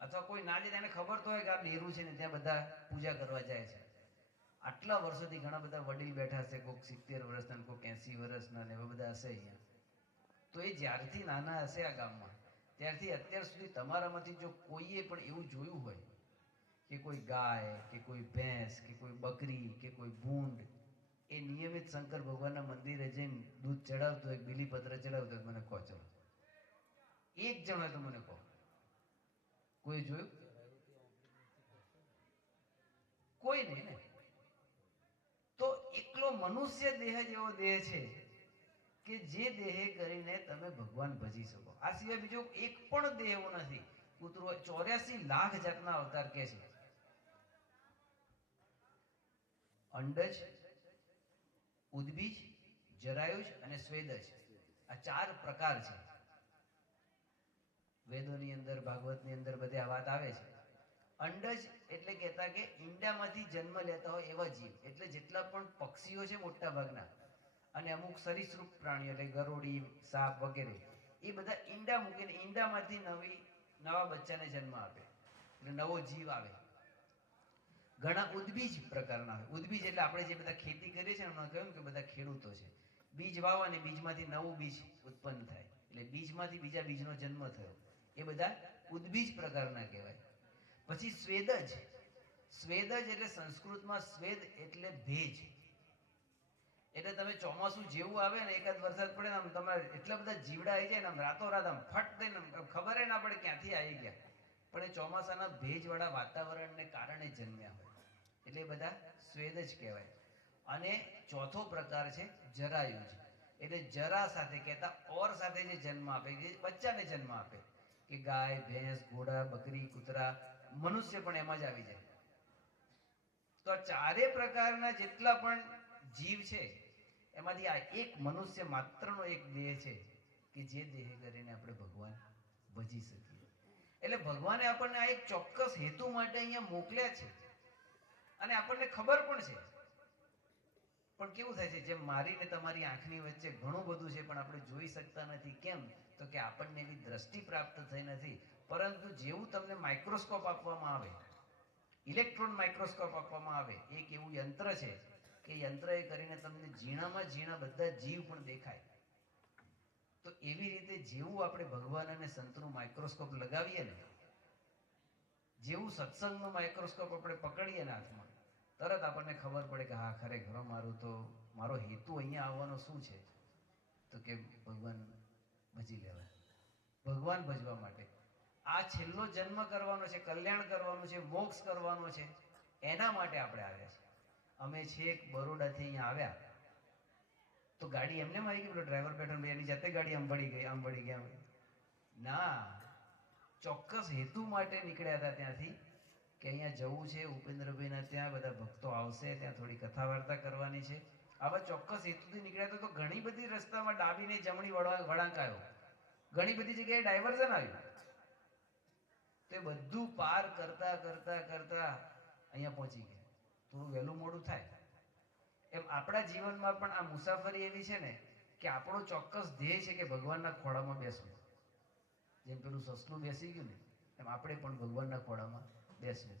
અથવા કોઈ ના જાય એને ખબર તો હોય કે આ ડેરું છે ને ત્યાં બધા પૂજા કરવા જાય છે. આટલા વર્ષોથી ઘણા બધા વડીલ બેઠા હશે, કોઈક 70 વર્ષના, કોઈક 80 વર્ષના, ને એવા બધા હશે અહીંયા. તો એ જ્યારથી નાના હશે આ ગામમાં, ત્યારથી અત્યાર સુધી તમારામાંથી જો કોઈએ પણ એવું જોયું હોય કે કોઈ ગાય કે કોઈ ભેંસ કે કોઈ બકરી કે કોઈ ભૂંડ એ નિયમિત શંકર ભગવાનના મંદિરે જઈને દૂધ ચડાવતું હોય, બીલીપત્ર ચડાવતું હોય, મને કહો. ચલો, એક જણ હોય તો મને કહો. કોઈ જોયું? કોઈ નહીં ને. તો એકલો મનુષ્ય દેહ જેવો દેહ છે કે જે દેહ કરીને તમે ભગવાન ભજી શકો. આ સિવાય બીજો એક પણ દેહ એવો નથી. કૂતરો 84 લાખ જાતના અવતાર કે છે. અંડજ, ઉદ્બીજ, જરાયુજ અને સ્વેદજ, આ 4 પ્રકાર છે. વેદોની અંદર, ભાગવતની અંદર બધે આ વાત આવે છે. અંડજ એટલે કહેતા કે ઈંડામાંથી જન્મ લેતા હોય એવા જીવ, એટલે જેટલા પણ પક્ષીઓ છે મોટા ભાગના, અને અમુક સરીસૃપ પ્રાણીઓ એટલે ગરોળી, સાપ વગેરે, એ બધા ઈંડા મૂકીને ઈંડામાંથી નવા બચ્ચાને જન્મ આપે, એટલે નવો જીવ આવે. ઘણા ઉદ્બીજ પ્રકારના હોય. ઉદ્બીજ એટલે આપણે જે બધા ખેતી કરીએ છીએ, હમણાં કહ્યું કે બધા ખેડૂતો છે, બીજ વાવવા અને બીજમાંથી નવું બીજ ઉત્પન્ન થાય, એટલે બીજમાંથી બીજા બીજનો જન્મ થયો, એ બધા ઉદ્બીજ પ્રકારના કહેવાય. પછી સ્વેદજ. સ્વેદજ એટલે સંસ્કૃતમાં સ્વેદ એટલે ભેજ. એટલે તમે ચોમાસું જેવું આવે ને, એકાદ વરસાદ પડે ને, આમ તમારે એટલા બધા જીવડા આવી જાય ને, આમ રાતોરાત આમ ફટ થઈને ખબર ના પડે ક્યાંથી આવી ગયા. પણ એ ચોમાસાના ભેજવાળા વાતાવરણને કારણે જન્મ્યા હોય, એટલે એ બધા સ્વેદજ કહેવાય. અને ચોથો પ્રકાર છે જરાયુજ, એટલે જરા સાથે કહેતા ઓર સાથે જે જન્મ આપે, જે બચ્ચાને જન્મ આપે, કે ગાય, ભેંસ, ઘોડા, બકરી, કૂતરા, મનુષ્ય પણ એમાં જ આવી જાય. તો આ 4 પ્રકારના જેટલા પણ જીવ છે એમાંથી આ એક મનુષ્ય માત્રનો એક દેહ છે કે જે દેહ કરીને આપણે ભગવાન ભજી શકીએ. એટલે ભગવાને આપણને આ એક ચોક્કસ હેતુ માટે અહીંયા મોકલ્યા છે, અને આપણને ખબર પણ છે. પણ કેવું થાય છે, જેમ મારી ને તમારી આંખની વચ્ચે ઘણું બધું છે પણ આપણે જોઈ શકતા નથી. કેમ? તો કે આપણને એની દ્રષ્ટિ પ્રાપ્ત થઈ નથી. પરંતુ જેવું તમને માઇક્રોસ્કોપ આપવામાં આવે, ઇલેક્ટ્રોન માઇક્રોસ્કોપ આપવામાં આવે, એક એવું યંત્ર છે કે યંત્ર એ કરીને તમને ઝીણામાં ઝીણા બધા જીવ પણ દેખાય. તો એવી રીતે જેવું આપણે ભગવાન અને સંતનું માઇક્રોસ્કોપ લગાવીએ ને, જેવું સત્સંગનું માઇક્રોસ્કોપ આપણે પકડીએ ને હાથમાં, તરત આપણને ખબર પડે કે હા ખરેખર મારો હેતુ અહીંયા આવવાનો શું છે, તો કે ભગવાન ભજી લેવા, ભગવાન ભજવા માટે. આ છેલ્લો જન્મ કરવાનો છે, કલ્યાણ કરવાનું છે, મોક્ષ કરવાનો છે, એના માટે આપણે આવ્યા છીએ. અમે છેક બરોડાથી અહીંયા આવ્યા તો ગાડી એમને મારી ગઈ, પેલો ડ્રાઈવર બેઠો એની જાતે ગાડી આમ વળી ગઈ, આમ વળી ગયા. ના, ચોક્કસ હેતુ માટે નીકળ્યા હતા ત્યાંથી કે અહીંયા જવું છે, ઉપેન્દ્રભાઈના ત્યાં બધા ભક્તો આવશે, ત્યાં થોડી કથા વાર્તા કરવાની છે. આવા ચોક્કસ હેતુથી નીકળ્યા હતા. તો ઘણી બધી રસ્તામાં ડાબી ને જમણી વળાંક આવ્યો, ઘણી બધી જગ્યાએ ડાયવર્ઝન આવ્યું. તે બધું પાર કરતા કરતા કરતા અહીંયા પહોંચી ગયા. થોડું વહેલું મોડું થાય. એમ આપણા જીવનમાં પણ આ મુસાફરી એવી છે ને કે આપણો ચોક્કસ ધ્યેય છે કે ભગવાનના ખોળામાં બેસવું. જેમ પેલું સસલું બેસી ગયું ને, એમ આપણે પણ ભગવાનના ખોળામાં બેસવું.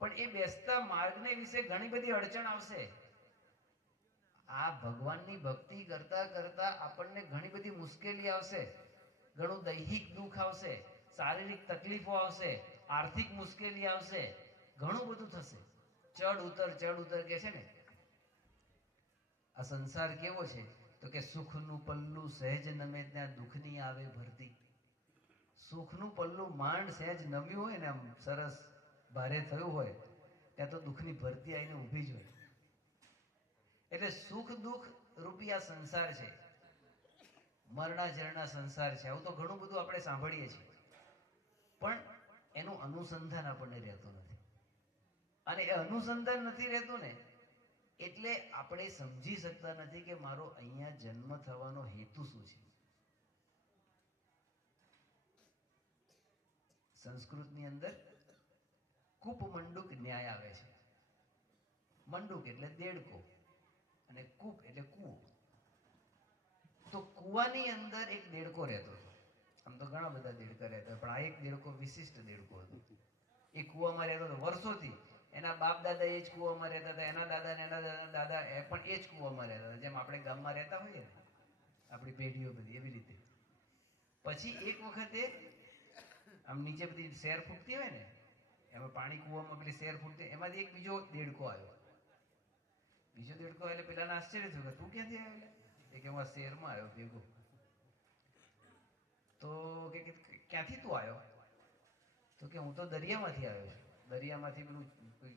પણ એ બેસતા માર્ગને વિશે ઘણી બધી અડચણ આવશે. આ ભગવાનની ભક્તિ કરતા કરતા આપણને ઘણી બધી મુશ્કેલી આવશે, ઘણું દૈહિક દુઃખ આવશે, શારીરિક તકલીફો આવશે, આર્થિક મુશ્કેલી આવશે, ઘણું બધું થશે. ચડ ઉતર કે છે ને. આ સંસાર કેવો છે તો કે સુખનું પલ્લું સહેજ નમે ત્યાં દુઃખની આવે ભરતી. સુખનું પલ્લું માંડ સહેજ નમ્યું હોય ને, આમ સરસ ભારે થયું હોય, ત્યાં તો દુઃખની ભરતી આવીને ઊભી જ હોય. એટલે સુખ દુઃખ રૂપી આ સંસાર છે, મરણા જરણા સંસાર છે. આવું તો ઘણું બધું આપણે સાંભળીએ છીએ, પણ એનું અનુસંધાન આપણને રહેતું નથી. અને એ અનુસંધાન નથી રહેતું ને એટલે આપણે સમજી શકતા નથી કે મારો અહીંયા જન્મ થવાનો હેતુ શું છે. સંસ્કૃતની અંદર કૂપ મંડુક ન્યાય આવે છે. મંડુક એટલે દેડકો અને કૂપ એટલે કૂવો. તો કૂવાની અંદર એક દેડકો રહેતો હતો. આમ તો ઘણા બધા દેડકા રહેતા, પણ આ એક દેડકો વિશિષ્ટ દેડકો હતો. એ કૂવામાં રહેતો હતો વર્ષોથી. એના બાપ દાદા એ જ કૂવામાં રહેતા હતા, એના દાદા ને એના દાદા એ પણ એ જ કૂવામાં રહેતા હતા. જેમ આપણે ગામમાં રહેતા હોઈએ ને, આપણી પેઢીઓ બધી એવી રીતે. પછી એક વખતે આમ નીચે બધી શેર ફૂટતી હોય ને, એમાં પાણી કૂવામાં પેલી શેર ફૂટતી, એમાંથી એક બીજો દેડકો આવ્યો. બીજો દેડકો એટલે પેલાને આશ્ચર્ય થયું કે તું ક્યાંથી આવ્યો? એ કે હું આ શેરમાં આવ્યો ભેગો. તો કે ક્યાંથી તું આવ્યો? તો કે હું તો દરિયામાંથી આવ્યો છું. દરિયામાંથી પેલું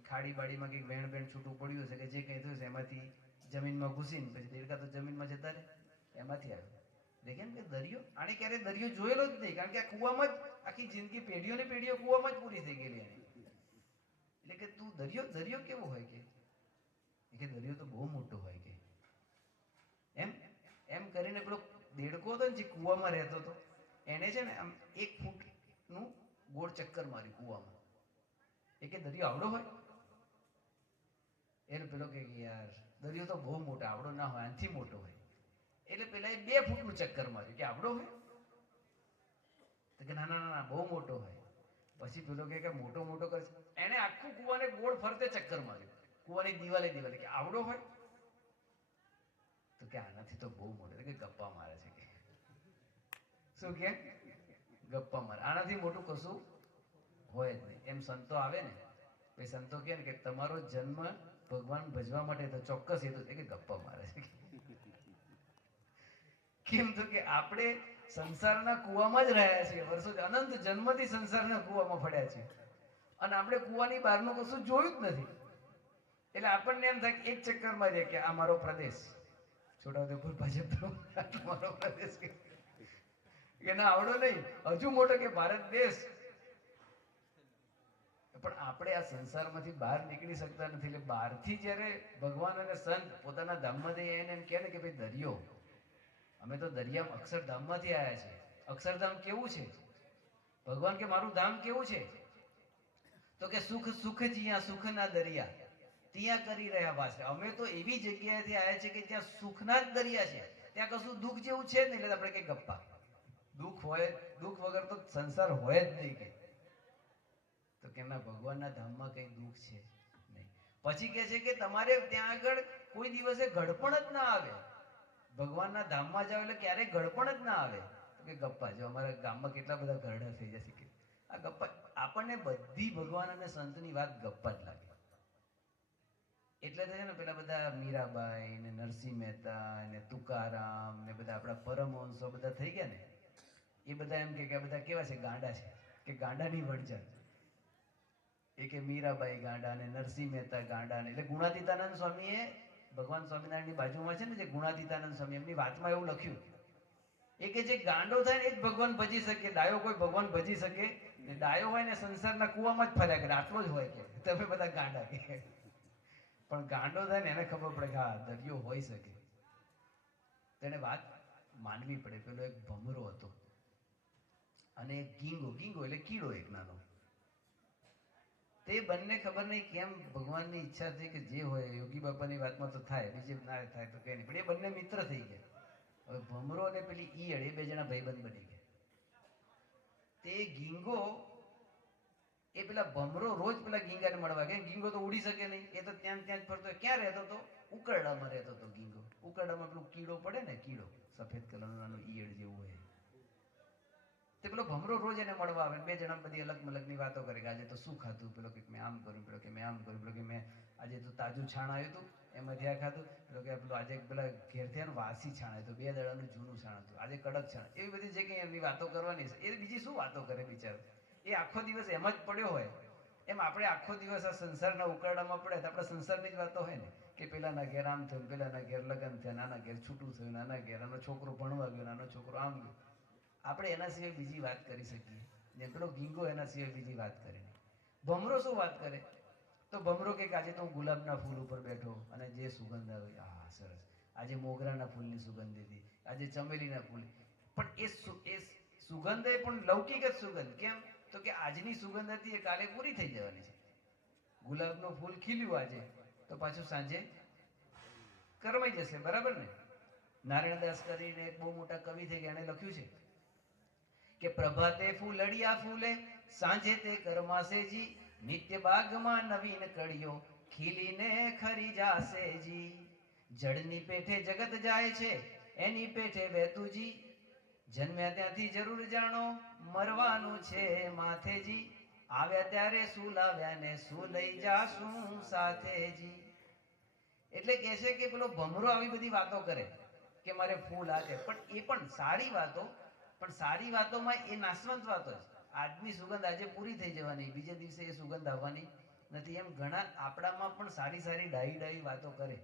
ખાડી બાડીમાં કંઈક વેણ બેણ છૂટું પડ્યું છે કે જે કંઈ થયું છે એમાંથી જમીનમાં ઘૂસીને પછી દેડકા તો જમીનમાં જતા રહે, એમાંથી આવ્યો. દેખે કે દરિયો, આને ક્યારે દરિયો જોયેલો જ નહીં, કારણ કે આ કૂવામાં જ આખી જિંદગી પેઢીઓ ને પેઢીઓ કૂવામાં જ પૂરી થઈ ગયેલી એની. એટલે કે તું દરિયો કેવો હોય? કે દરિયો તો બહુ મોટો હોય કે. એમ કરીને પેલો દેડકો હતો ને જે કૂવામાં રહેતો હતો, એને છે ને આમ 1 ફૂટનું ગોળ ચક્કર માર્યું કૂવામાં. એ કે દરિયો આવડો હોય? એને પેલો કે યાર દરિયો તો બહુ મોટો, આવડો ના હોય, આનાથી મોટો હોય. એટલે પેલા એ 2 ફૂટનું ચક્કર માર્યું કે આવડો હોય? તો કે ના ના ના બહુ મોટો હોય. પછી પેલો કે મોટો કરે. એને આખું કૂવાને ગોળ ફરતે ચક્કર માર્યું, કૂવાની દિવાલે કે આવડો હોય? તો કે આનાથી તો બહુ મોટો. કે ગપ્પા મારે છે કે. શું કે? ગપ્પા મારે. આનાથી મોટું કશું હોય જ નહીં. એમ સંતો આવે ને, એ સંતો કહે ને કે તમારો જન્મ ભગવાન ભજવા માટે તો ચોક્કસ હેતુ છે કે ગપ્પા મારે છે. કેમ તો કે આપણે સંસારના કૂવામાં જ રહ્યા છીએ વર્ષોથી, અનંત જન્મથી સંસારના કૂવામાં પડ્યા છીએ અને આપણે કૂવાની બહારનું કશું જોયું જ નથી. એટલે આપણને એમ થાય કે એક ચક્કર મારીએ કે આ મારો પ્રદેશ, છોટાઉદેપુર ભાજપનો મારો પ્રદેશ કે ના આવડો નહીં, હજુ મોટો કે ભારત દેશ. પણ આપણે આ સંસારમાંથી બહાર નીકળી શકતા નથી. એટલે બહારથી જ્યારે ભગવાન અને સંત પોતાના ધામમાંથી એને એમ કહે ને કે ભાઈ દરિયો, અમે તો દરિયા અક્ષરધામમાંથી આવ્યા છીએ. અક્ષરધામ કેવું છે? ભગવાન કે મારું ધામ કેવું છે? તો કે સુખ જ્યાં સુખના દરિયા ત્યાં કરી રહ્યા વાસ. અમે તો એવી જગ્યાએથી આવ્યા છે કે જ્યાં સુખના જ દરિયા છે, ત્યાં કશું દુઃખ જેવું છે જ નહીં. એટલે આપણે કઈ ગપ્પા, દુઃખ વગર તો સંસાર હોય જ નહીં કે. તો કે ના, ભગવાનના ધામમાં કઈ દુઃખ છે નહીં. પછી કહે છે કે તમારે ત્યાં આગળ કોઈ દિવસે ગડપણ જ ના આવે, ભગવાનના ધામમાં જાઓ એટલે ક્યારેય ગડપણ જ ના આવે. તો કે ગપ્પા, જો અમારા ગામમાં કેટલા બધા ગરડા થઈ જશે કે આ ગપ્પા. આપણને બધી ભગવાન અને સંતની વાત ગપ્પા જ લાગે. એટલે તો છે ને પેલા બધા મીરાબાઈ ને નરસિંહ મહેતા ને તુકારામ ને બધા આપણા પરમહંસો બધા થઈ ગયા ને, એ બધા એમ કે આ બધા કેવા છે, ગાંડા છે, કે ગાંડાની વણઝાર. એ કે મીરાબાઈ ગાંડા ને નરસિંહ મહેતા ગાંડા ને, એટલે ગુણાતીતાનંદ સ્વામીએ ભગવાન સ્વામિનારાયણની બાજુમાં છે ને જે ગુણાતીતાનંદ સ્વામી, એમની વાતમાં એવું લખ્યું એ કે જે ગાંડો થાય ને એ જ ભગવાન ભજી શકે, ડાયો કોઈ ભગવાન ભજી શકે ને? ડાયો હોય ને સંસારના કૂવામાં જ ફર્યા કરે, આટલો જ હોય કે તમે બધા ગાંડા કે. પણ ગાંડો થાય ને એને ખબર પડે કે હા દરિયો હોઈ શકે. તેને વાત માનવી પડે. પેલો એક ભમરો હતો અને એક ગીંગો. ગીંગો એટલે કીડો એક નાનો. તે બંને ખબર નહીં કેમ ભગવાનની ઈચ્છા થઈ કે જે હોય યોગી બાપાની વાતમાં તો થાય, બીજે ના થાય તો કઈ નહીં, પણ એ બંને મિત્ર થઈ ગયા. હવે ભમરો અને પેલી ઈયળ એ બે જણા ભાઈબંધ બની ગયા. તે ગીંગો એ પેલા ભમરો રોજ પેલા ગીંગાને મળવા ગયા. ગીંગો તો ઉડી શકે નહીં, એ તો ત્યાં જ ફરતો. ક્યાં રહેતો હતો? ઉકરડામાં રહેતો હતો ગીંગો. ઉકરડામાં પેલું કીડો પડે ને, કીડો સફેદ કલરનું નાનું ઈયળ જેવું હોય, તે પેલો ભમરો રોજ એને મળવા આવે. બે જણા બધી અલગ મલગની વાતો કરે કે આજે તો શું ખાધું, પેલો કે મેં આમ કર્યું, પેલો કે મેં આમ કર્યું, પેલો કે મેં આજે તો તાજું છાણ આવ્યું હતું એમાંથી આ ખાધું, પેલો કે પેલું આજે પેલા ઘેરથી વાસી છાણ આવ્યું હતું, 2 દાડાનું જૂનું છાણ હતું, આજે કડક છાણ. એવી બધી જે કંઈ એમની વાતો કરવાની છે, એ બીજી શું વાતો કરે બિચારો. એ આખો દિવસ એમ જ પડ્યો હોય. એમ આપણે આખો દિવસ આ સંસારના ઉકરડામાં પડે તો આપણે સંસારની જ વાતો હોય ને, કે પેલાના ઘેર આમ થયું, પેલાના ઘેર લગ્ન થયા, નાના ઘેર છૂટું થયું, નાના ઘેર આનો છોકરો ભણવા ગયો, નાનો છોકરો આમ ગયો. આપણે એના સિવાય બીજી વાત કરી શકીએ? જેમ પેલો ગીંગો એના સિવાય બીજી વાત કરે નહીં. ભમરો શું વાત કરે? તો ભમરો કે આજે તો હું ગુલાબના ફૂલ ઉપર બેઠો અને જે સુગંધ આવી, આ સરસ. આજે મોગરાના ફૂલની સુગંધ હતી, આજે ચમેલીના ફૂલ. પણ એ સુગંધ એ પણ લૌકિક જ સુગંધ. કેમ? તો કે આજની સુગંધ હતી એ કાલે પૂરી થઈ જવાની છે. ગુલાબનું ફૂલ ખીલ્યું આજે તો પાછું સાંજે કરમાઈ જશે, બરાબર ને? નારાયણદાસ કરીને એક બહુ મોટા કવિ થઈ ગયા, એને લખ્યું છે કે પ્રભાતે ફૂલડિયા ફૂલે, સાંજે તે કરમાશે જી, નિત્ય બાગમાં નવીન કળીઓ ખીલીને ખરી જાશે જી. જળની પેઠે જગત જાય છે, એની પેઠે વહેતુજી, જન્મ્યા ત્યાંથી જરૂર જાણો, મરવાનું છે માથેજી, આવ્યા ત્યારે શું લાવ્યા ને શું લઈ જાશું સાથેજી. એટલે કહે છે કે પેલો ભમરો આવી બધી વાતો કરે કે મારે ફૂલ આ છે, પણ એ પણ સારી વાતો, પણ સારી વાતોમાં એ નાશવંત વાતો છે. આજની સુગંધ આજે પૂરી થઈ જવાની, બીજે દિવસે એ સુગંધ આવવાની નથી. એમ ઘણા આપણામાં પણ સારી સારી ડાહી વાતો કરે,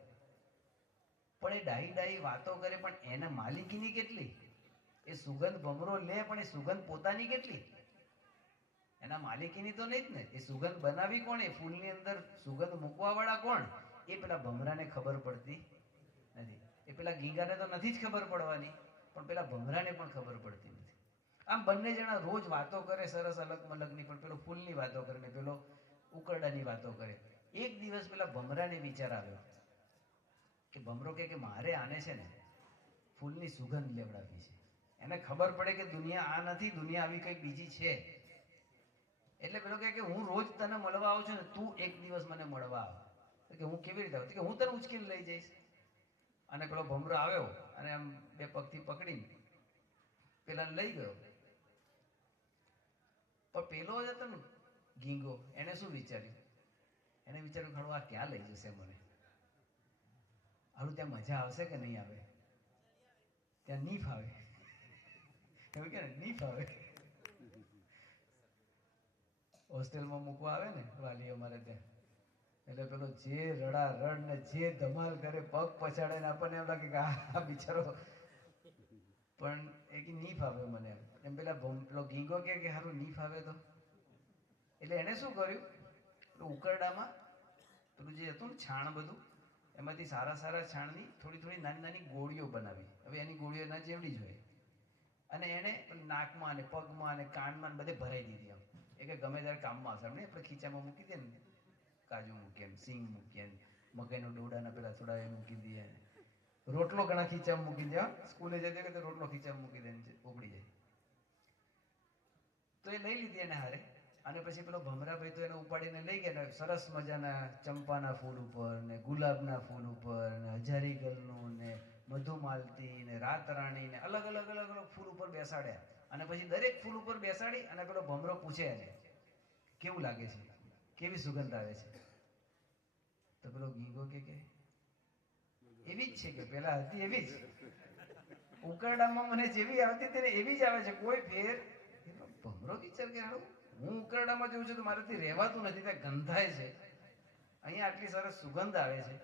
પણ એ ડાહી વાતો કરે પણ એના માલિકીની કેટલી? એ સુગંધ ભમરો લે પણ એ સુગંધ પોતાની કેટલી? એના માલિકીની તો નહીં જ ને. એ સુગંધ બનાવી કોણ? એ ફૂલની અંદર સુગંધ મૂકવા વાળા કોણ? એ પેલા ભમરાને ખબર પડતી નથી. એ પેલા ગીંગાને તો નથી જ ખબર પડવાની, પણ પેલા ભમરાને પણ ખબર પડતી નથી. આમ બંને જણા રોજ વાતો કરે સરસ અલગ મલગની, પણ પેલો ફૂલની વાતો કરે ને પેલો ઉકરડાની વાતો કરે. એક દિવસ પેલા ભમરાને વિચાર આવ્યો કે ભમરો કે મારે આને છે ને ફૂલની સુગંધ લેવડાવી છે. એને ખબર પડે કે દુનિયા આ નથી, દુનિયા આવી કંઈક બીજી છે. એટલે પેલો કહે કે હું રોજ તને મળવા આવું છું ને, તું એક દિવસ મને મળવા આવ. કે હું કેવી રીતે આવું? કે હું તને ઉચકીને લઈ જઈશ. અને પેલો ભમરો આવ્યો અને આમ 2 પગથી પકડીને પેલા લઈ ગયો. પણ પેલો જ હતો ને ગીંગો, એને શું વિચાર્યું? એને વિચાર્યું ખરું આ ક્યાં લઈ જશે મને? હારું ત્યાં મજા આવશે કે નહીં આવે? ત્યાં નહીં ફાવે. એવું કે નહીં ફાવે. હોસ્ટેલમાં મૂકવા આવે ને વાલી અમારે ત્યાં, એટલે પેલો જે રડા રડ ને જે ધમાલ કરે, પગ પછાડે ને આપણને એમ લાગે કે આ બિચારો, પણ એ કે નહીં ફાવે મને એમ. પેલા પેલો ગીંગો કે સારું નહીં ફાવે તો એટલે એને શું કર્યું? પેલું ઉકરડામાં પેલું જે હતું ને છાણ બધું, એમાંથી સારા છાણની થોડી નાની ગોળીઓ બનાવી. હવે એની ગોળીઓ એના જેવડી જ હોય, અને એને નાકમાં અને પગમાં અને કાનમાં બધે ભરાઈ દીધી. આમ એ કે ગમે ત્યારે કામમાં આવશે. આપણે ખીચામાં મૂકી દે ને, કાજુ મૂકીએ ને, સિંગ મૂકીએ ને, મકાઈનો ડોડાના પેલા થોડા એ મૂકી દઈએ, રોટલો ઘણા ખીચામાં મૂકી દે. સ્કૂલે જતી વખતે રોટલો ખીચામાં મૂકી દે, ઉપડી જાય. તો એ લઈ લીધી એને હારે અને પછી પેલો ભમરાભાઈ તો એને ઉપાડીને લઈ ગયા ને સરસ મજાના ચંપાના ફૂલ ઉપર ને ગુલાબના ફૂલ ઉપર ને હજારીગલનું ને મધુમાલતી ને રાતરાણી ને અલગ અલગ અલગ અલગ ફૂલ ઉપર બેસાડ્યા અને પછી દરેક ફૂલ ઉપર બેસાડી અને પેલો ભમરો પૂછે એને કેવું લાગે છે, કેવી સુગંધ આવે છે? તો પેલો ગીંગો કે એવી જ છે કે પેલા હતી એવી જ, ઉકરડામાં મને જેવી આવતી તેને એવી જ આવે છે, કોઈ ફેર. ભમરો વિચાર કે હારું હું ઉકરડામાં જઉં છું તો મારાથી રહેવાતું નથી, ત્યાં ગંધાય છે, અહીંયા આટલી સરસ સુગંધ આવે છે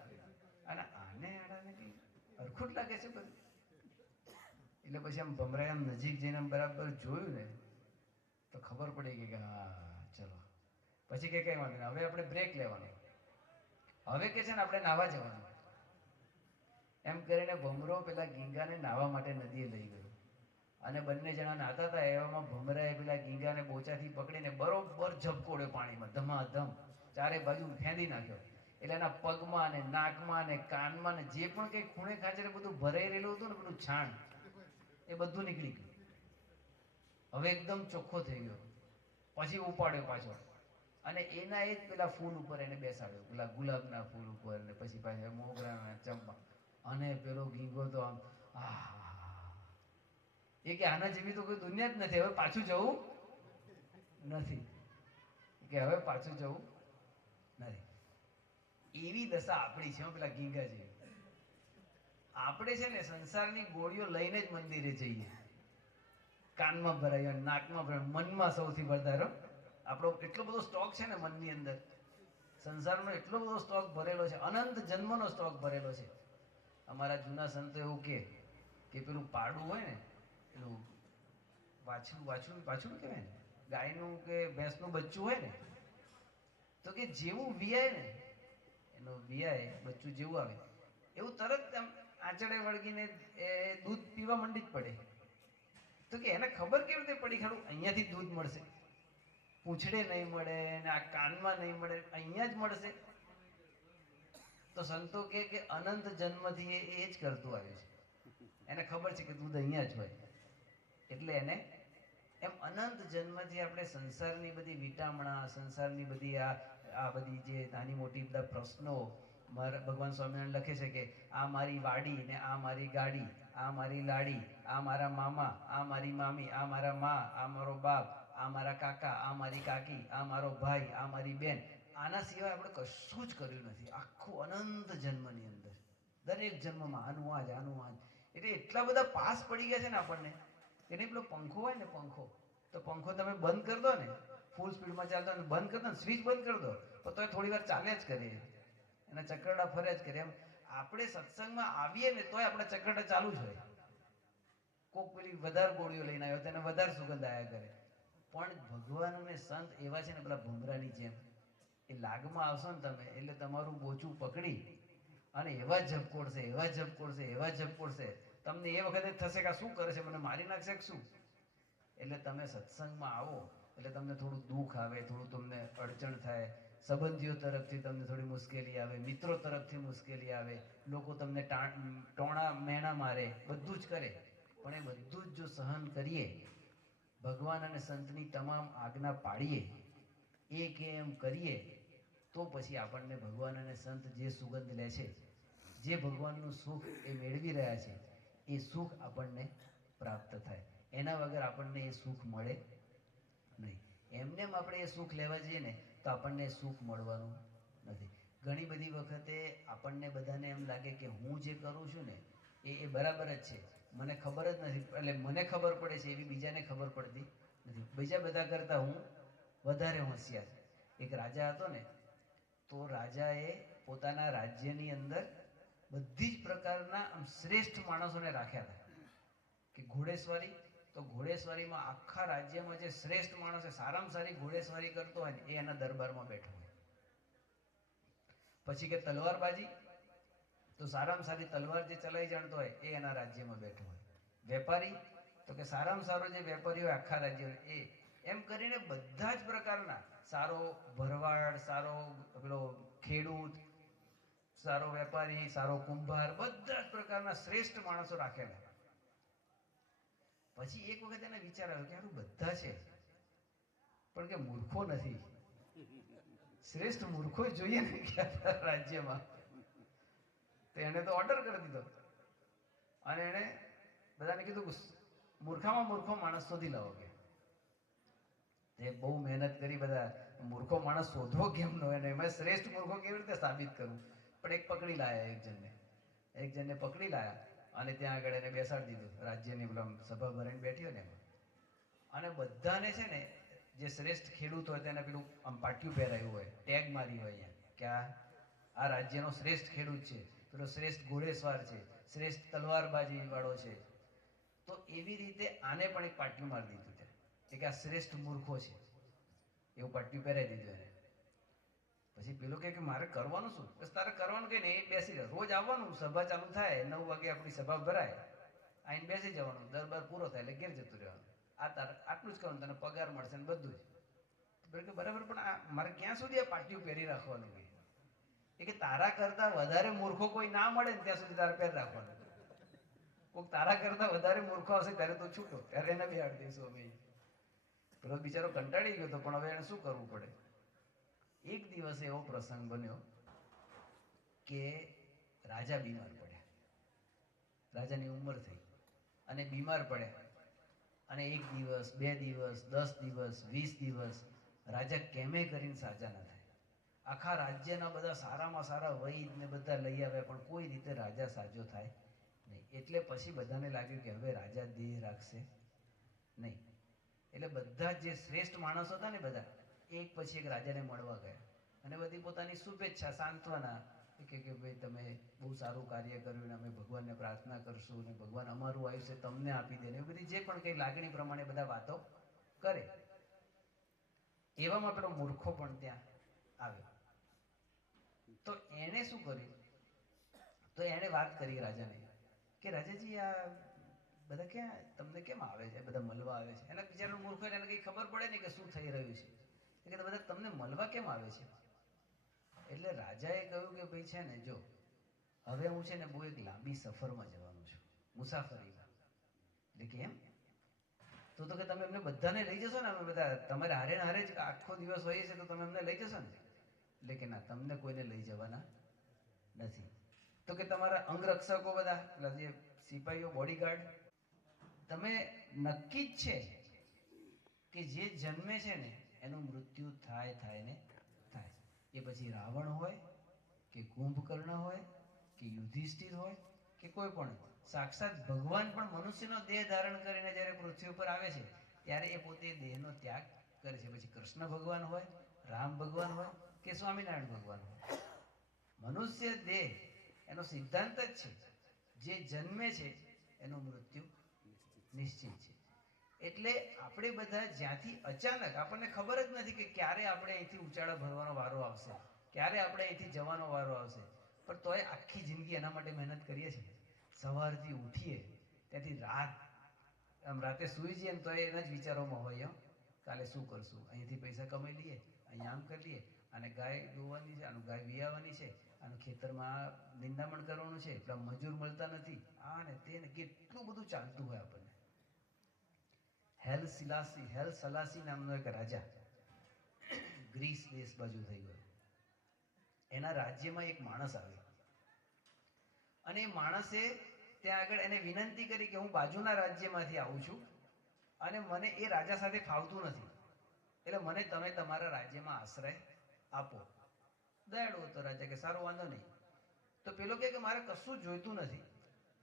અને આને આડાને કઈ હરખું જ લાગે છે બધું. એટલે પછી આમ ભમરાએ આમ નજીક જઈને આમ બરાબર જોયું ને તો ખબર પડી ગઈ કે હા ચલો. પછી કે કઈ વાંધો નહીં, હવે આપણે બ્રેક લેવાનો, હવે કે છે ને આપણે નાહવા જવાનું. એમ કરીને ભમરો પેલા ગીંગાને નાહવા માટે નદીએ લઈ ગયો અને બંને જણા નાહતા હતા એવામાં ભમરાએ પેલા ગીંગાને બોચાથી પકડીને બરોબર ઝબકોડ્યો પાણીમાં, ધમાધમ ચારે બાજુ ફેંદી નાખ્યો. એટલે એના પગમાં ને નાકમાં ને કાનમાં ને જે પણ કઈ ખૂણે ખાંચરે બધું ભરાઈ રહેલું હતું ને બધું છાણ એ બધું નીકળી ગયું. હવે એકદમ ચોખ્ખો થઈ ગયો. પછી ઉપાડ્યો પાછો અને એના એ જ પેલા ફૂલ ઉપર એને બેસાડ્યો, પેલા ગુલાબના ફૂલ ઉપર ને પછી પાછા મોગરાના ચંપા. અને પેલો ગીંગો તો આમ એ કે આના જેવી તો કોઈ દુનિયા જ નથી, હવે પાછું જવું નથી, કે હવે પાછું જવું નથી. એવી દશા આપણી છે પેલા ગીંગા જેવી. આપણે છે ને સંસારની ગોળીઓ લઈને જ મંદિરે જઈએ, કાનમાં ભરાય, નાકમાં ભરાય, મનમાં સૌથી વધારે આપણો એટલો બધો સ્ટોક છે ને મનની અંદર, સંસારનો એટલો બધો સ્ટોક ભરેલો છે, અનંત જન્મનો સ્ટોક ભરેલો છે. અમારા જૂના સંતો એવું કે પેલું પાડું હોય ને, પેલું વાછડું કહેવાય ને, ગાયનું કે ભેંસનું બચ્ચું હોય ને, તો કે જેવું વિયાય ને એનો વિયાય બચ્ચું જેવું આવે એવું તરત આમ આંચળે વળગીને એ દૂધ પીવા મંડી જ પડે. તો કે એને ખબર કેવી રીતે પડી ખાડું અહીંયાથી દૂધ મળશે, પૂંછડે નહીં મળે ને આ કાનમાં નહીં મળે, અહીંયા જ મળશે. તો સંતો કે અનંત જન્મથી એ જ કરતું આવ્યું છે, એને ખબર છે કે દૂધ અહીંયા જ હોય. એટલે એને એમ અનંત જન્મથી આપણે સંસારની બધી વિટામણા, સંસારની બધી આ બધી જે નાની મોટી બધા પ્રશ્નો, ભગવાન સ્વામિનારાયણ લખે છે કે આ મારી વાડી ને આ મારી ગાડી, આ મારી લાડી, આ મારા મામા, આ મારી મામી, આ મારા મા, આ મારો બાપ, આ મારા કાકા, આ મારી કાકી, આ મારો ભાઈ, આ મારી બેન. આના સિવાય આપણે કશું જ કર્યું નથી આખું અનંત જન્મની અંદર. દરેક જન્મમાં આનું આજ એટલે એટલા બધા પાસ પડી ગયા છે ને આપણને. એને પેલો પંખો હોય ને, તો પંખો તમે બંધ કરી દો ને, ફૂલ સ્પીડમાં ચાલતો ને બંધ કરી દો ને, સ્વિચ બંધ કરી દો તો એ થોડી વાર ચાલે જ કરે, એના ચક્કરડા ફરે જ કરે. એમ આપણે સત્સંગમાં આવીએ ને તોય આપણા ચક્કરડા ચાલુ જ હોય. કોક પેલી વધારે ગોળીઓ લઈને આવ્યો તેને વધારે સુગંધ આવ્યા કરે. પણ ભગવાન અને સંત એવા છે ને પેલા ભમરાની જેમ, એ લાગમાં આવશો ને તમે એટલે તમારું બોચું પકડી અને એવા ઝબકોડશે તમને એ વખતે થશે કે શું કરે છે, મને મારી નાખશે કે શું. એટલે તમે સત્સંગમાં આવો એટલે તમને થોડું દુઃખ આવે, થોડું તમને અડચણ થાય, સંબંધીઓ તરફથી તમને થોડી મુશ્કેલી આવે, મિત્રો તરફથી મુશ્કેલી આવે, લોકો તમને ટોણા મેણા મારે, બધું જ કરે. પણ એ બધું જ જો સહન કરીએ, ભગવાન અને સંતની તમામ આજ્ઞા પાડીએ, એ કે એમ કરીએ, તો પછી આપણને ભગવાન અને સંત જે સુગંધ લે છે, જે ભગવાનનું સુખ એ મેળવી રહ્યા છે, એ સુખ આપણને પ્રાપ્ત થાય. એના વગર આપણને એ સુખ મળે નહીં. એમનેમ આપણે એ સુખ લેવા જઈએ ને તો આપણને સુખ મળવાનું નથી. ઘણી બધી વખતે આપણને બધાને એમ લાગે કે હું જે કરું છું ને એ બરાબર જ છે, મને ખબર જ નથી, એટલે મને ખબર પડે છે એવી બીજાને ખબર પડતી નથી. બીજા બધા કરતાં હું વધારે હોશિયાર. એક રાજા હતો ને, તો રાજાએ પોતાના રાજ્યની અંદર બધી જ પ્રકારના આમ શ્રેષ્ઠ માણસોને રાખ્યા હતા કે ઘોડેસવારી, તો ઘોડેસવારીમાં આખા રાજ્યમાં જે શ્રેષ્ઠ માણસ છે, સારામાં સારી ઘોડેસવારી કરતો હોય ને એ એના દરબારમાં બેઠો હોય. પછી કે તલવારબાજી, તો સારામાં સારી તલવાર જે ચલાવી જાણતો હોય એ એના રાજ્યમાં બેઠો હોય. વેપારી, તો કે સારામાં સારો જે વેપારી હોય આખા રાજ્ય એ. એમ કરીને બધા જ પ્રકારના, સારો ભરવાડ, સારો પેલો ખેડૂત, સારો વેપારી, સારો કુંભાર, બધા જ પ્રકારના શ્રેષ્ઠ માણસો રાખેલા. પછી એક વખત એને વિચાર આવ્યો કે આનું બધા છે પણ કે મૂર્ખો નથી. શ્રેષ્ઠ મૂર્ખો જોઈએ ને કે આપણા રાજ્યમાં. તો એને તો ઓર્ડર કરી દીધો અને એને બધાને કીધું કે મૂર્ખામાં મૂર્ખો માણસ શોધી લાવો કે. એ બહુ મહેનત કરી, બધા મૂર્ખો માણસ શોધવો કેમ નો, એને એમાં શ્રેષ્ઠ મૂર્ખો કેવી રીતે સાબિત કરવું. પણ એક પકડી લાયા, એક જણને પકડી લાયા અને ત્યાં આગળ એને બેસાડી દીધું રાજ્યની પેલા સભા ભરાઈને બેઠી હોય ને એમાં. અને બધાને છે ને જે શ્રેષ્ઠ ખેડૂત હોય તેને પેલું આમ પાટિયું પહેરાયું હોય, ટેગ મારી હોય અહીંયા કે આ રાજ્યનો શ્રેષ્ઠ ખેડૂત છે, પેલો શ્રેષ્ઠ ઘોડેસવાર છે, શ્રેષ્ઠ તલવારબાજી વાળો છે. તો એવી રીતે આને પણ એક પાટિયું મારી દીધું ત્યાં કે આ શ્રેષ્ઠ મૂર્ખો છે, એવું પાટિયું પહેરાવી દીધું એને. પછી પેલો કે મારે કરવાનું શું? બસ તારે કરવાનું કે નહીં, બેસી રહે, રોજ આવવાનું, સભા ચાલુ થાય 9 વાગે આપણી સભા ભરાય, આઈને બેસી જવાનું, દરબાર પૂરો થાય એટલે ઘેર જતું રહેવાનું. આ તારે આટલું જ કરવાનું, તને પગાર મળશે ને બધું જ. બરાબર, પણ આ મારે ક્યાં સુધી આ પાટિયું પહેરી રાખવાનું? કે તારા કરતા વધારે મૂર્ખો કોઈ ના મળે ને ત્યાં સુધી તારે પહેરી રાખવાનું. કોઈક તારા કરતા વધારે મૂર્ખો આવશે ત્યારે તો છૂટો, ત્યારે એને બેહાડી દઈશું અમે. પેલો બિચારો કંટાળી ગયો હતો, પણ હવે એને શું કરવું પડે. એક દિવસ એવો પ્રસંગ બન્યો કે રાજા બીમાર પડ્યા. રાજાની ઉંમર થઈ અને બીમાર પડ્યા. અને 1 દિવસ, 2 દિવસ, 10 દિવસ, 20 દિવસ રાજા કેમે કરીને સાજા ના થાય. આખા રાજ્યના બધા સારામાં સારા વૈદ ને બધા લઈ આવ્યા, પણ કોઈ રીતે રાજા સાજો થાય નહીં. એટલે પછી બધાને લાગ્યું કે હવે રાજા દેહ રાખશે નહીં. એટલે બધા જે શ્રેષ્ઠ માણસો હતા ને બધા એક પછી એક રાજાને મળવા ગયા અને બધી પોતાની શુભેચ્છા, સાંત્વના કે ભાઈ તમે બહુ સારું કાર્ય કર્યું ને અમે ભગવાનને પ્રાર્થના કરશું ને ભગવાન અમારું આયુષ્ય તમને આપી દે ને એવી બધી જે પણ કંઈ લાગણી પ્રમાણે બધા વાતો કરે. એવામાં પેલો મૂર્ખો પણ ત્યાં આવ્યો. તો એણે શું કર્યું? તો એણે વાત કરી રાજાને કે રાજાજી આ બધા ક્યાં તમને કેમ આવે છે, બધા મળવા આવે છે? એના બિચારાનો મૂર્ખો, એને કંઈ ખબર પડે નહીં કે શું થઈ રહ્યું છે. કે બધા તમને મળવા કેમ આવે છે? એટલે રાજાએ કહ્યું કે ભાઈ છે ને, જો હવે હું છે ને બહુ એક લાંબી સફરમાં જવાનું છું, મુસાફરીમાં. એટલે કે એમ તો કે તમે એમને બધાને લઈ જશો ને? અમે બધા તમારે હારે ને હારે જ આખો દિવસ હોઈએ છે, તો તમે એમને લઈ જશો ને? એટલે કે ના, તમને કોઈને લઈ જવાના નથી. તો કે તમારા અંગરક્ષકો બધા, એટલે જે સિપાહીઓ, બોડીગાર્ડ, તમે નક્કી જ છે કે જે જન્મે છે ને એનું મૃત્યુ થાય ને થાય. એ પછી રાવણ હોય કે કુંભકર્ણ હોય કે યુધિષ્ઠિર હોય કે કોઈ પણ, સાક્ષાત ભગવાન પણ મનુષ્યનો દેહ ધારણ કરીને જ્યારે પૃથ્વી ઉપર આવે છે ત્યારે એ પોતે દેહનો ત્યાગ કરે છે. પછી કૃષ્ણ ભગવાન હોય, રામ ભગવાન હોય કે સ્વામિનારાયણ ભગવાન હોય, મનુષ્ય દેહ એનો સિદ્ધાંત જ છે જે જન્મે છે એનું મૃત્યુ નિશ્ચિત છે. એટલે આપણે બધા જ્યાંથી અચાનક આપણને ખબર જ નથી કે ક્યારે આપણે અહીંથી ઉચાળા ભરવાનો વારો આવશે, ક્યારે આપણે અહીંથી જવાનો વારો આવશે, પણ તોય આખી જિંદગી એના માટે મહેનત કરીએ છીએ. સવારથી ઉઠીએ ત્યાંથી આમ રાતે સૂઈ જઈએ ને તો એના જ વિચારોમાં હોય, કાલે શું કરશું, અહીંથી પૈસા કમાઈ લઈએ, અહીંયા આમ કરી લઈએ, અને ગાય દોવાની છે, આનું ગાય વિયાવાની છે, આનું ખેતરમાં નિંદામણ કરવાનું છે, પેલા મજૂર મળતા નથી, આ ને તે ને, કેટલું બધું ચાલતું હોય આપણને. હેલ સલાસી નામનો એક રાજા ગ્રીસ દેશ બાજુ થઈ ગયો. એના રાજ્યમાં એક માણસ આવ્યો અને એ માણસે ત્યાં આગળ એને વિનંતી કરી કે હું બાજુના રાજ્યમાંથી આવું છું અને મને એ રાજા સાથે ફાવતું નથી, એટલે મને તમે તમારા રાજ્યમાં આશ્રય આપો. દયાળુ હતો રાજા, કે સારો વાંધો નહીં. તો પેલો કે મારે કશું જોઈતું નથી,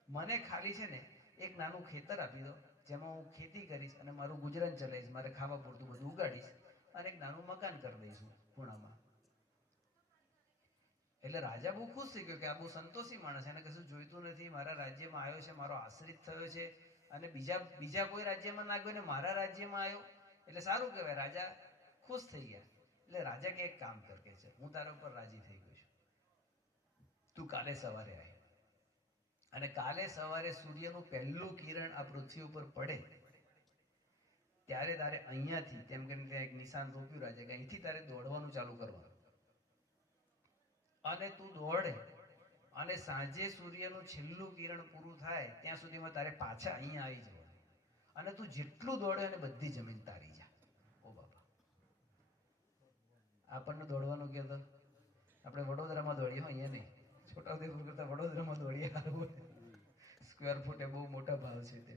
મને ખાલી છે ને એક નાનું ખેતર આપી દો જેમાં હું ખેતી કરીશ અને મારું ગુજરાન ચલાવીશ, મારે ખાવા પૂરતું બધું ઉગાડીશ અને એક નાનું મકાન કરી દઈશું ખૂણામાં. એટલે રાજા બહુ ખુશ થઈ ગયો કે આ બહુ સંતોષી માણસ, એને કશું જોઈતું નથી, મારા રાજ્યમાં આવ્યો છે, મારો આશ્રિત થયો છે અને બીજા કોઈ રાજ્યમાં ના ગયો ને મારા રાજ્યમાં આવ્યો, એટલે સારું કહેવાય. રાજા ખુશ થઈ ગયા. એટલે રાજા કે એક કામ કર, કે છે હું તારા ઉપર રાજી થઈ ગયો છું, તું કાલે સવારે આય અને કાલે સવારે સૂર્યનું પહેલું કિરણ આ પૃથ્વી ઉપર પડે ત્યારે તારે અહીંયાથી, તેમ કરીને ત્યાં એક નિશાન રોપ્યું રાજા, કે અહીંથી તારે દોડવાનું ચાલુ કરવાનું અને તું દોડે અને સાંજે સૂર્યનું છેલ્લું કિરણ પૂરું થાય ત્યાં સુધીમાં તારે પાછા અહીંયા આવી જવાનું અને તું જેટલું દોડે અને બધી જમીન તારી જા. ઓ બાપા, આપણને દોડવાનું કહેતો આપણે વડોદરામાં દોડીએ હો, અહીંયા નહીં. છોટાઉદેપુર કરતાં વડોદરામાં દોડીએ સારું. સ્ક્વેર ફૂટે બહુ મોટા ભાવ છે તે.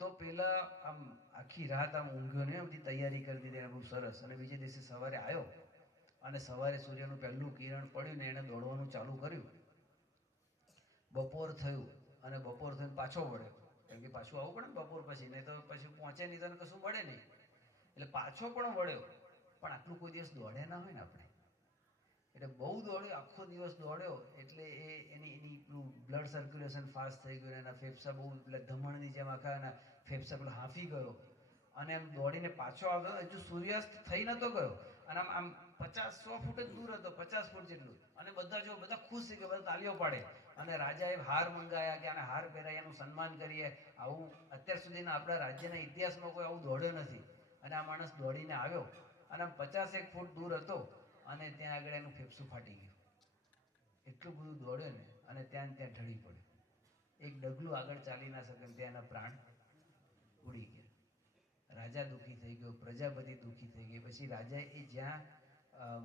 તો પેલા આમ આખી રાત આમ ઊંઘ્યો ને બધી તૈયારી કરી દીધી બહુ સરસ. અને બીજે દિવસે સવારે આવ્યો અને સવારે સૂર્યનું પહેલું કિરણ પડ્યું ને એણે દોડવાનું ચાલુ કર્યું. બપોર થયું અને બપોર થઈને પાછો વળ્યો, કેમ કે પાછું આવવું પડે ને બપોર પછી, નહીં તો પછી પહોંચે નહીં તો કશું મળે નહીં. એટલે પાછો પણ વળ્યો, પણ આટલું કોઈ દિવસ દોડે ના હોય ને આપણે, એટલે બહુ દોડ્યો, આખો દિવસ દોડ્યો. એટલે એની બ્લડ સર્ક્યુલેશન ફાસ્ટ થઈ ગયું, એના ફેફસા બહુ ધમણની જેમ આખા એના ફેફસા પેલો હાંફી ગયો. અને એમ દોડીને પાછો આવ્યો, હજુ સૂર્યાસ્ત થઈ નતો ગયો અને આમ 50-100 ફૂટ જ દૂર હતો, 50 ફૂટ જેટલું. અને બધા ખુશ થઈ ગયા, બધા તાલીઓ પાડે. અને રાજાએ હાર મંગાયા કે આને હાર પહેરાય, એનું સન્માન કરીએ. આવું અત્યાર સુધીના આપણા રાજ્યના ઇતિહાસમાં કોઈ આવું દોડ્યો નથી. અને આ માણસ દોડીને આવ્યો અને આમ 50 ફૂટ દૂર હતો અને ત્યાં આગળ એનું ફેફસું ફાટી ગયું. એટલું બધું દોડ્યો ને અને ત્યાં ઢળી પડ્યો. એક ડગલું આગળ ચાલી ના શકે, ત્યાં એના પ્રાણ ઉડી ગયા. રાજા દુઃખી થઈ ગયો, પ્રજા બધી દુઃખી થઈ ગઈ. પછી રાજાએ એ જ્યાં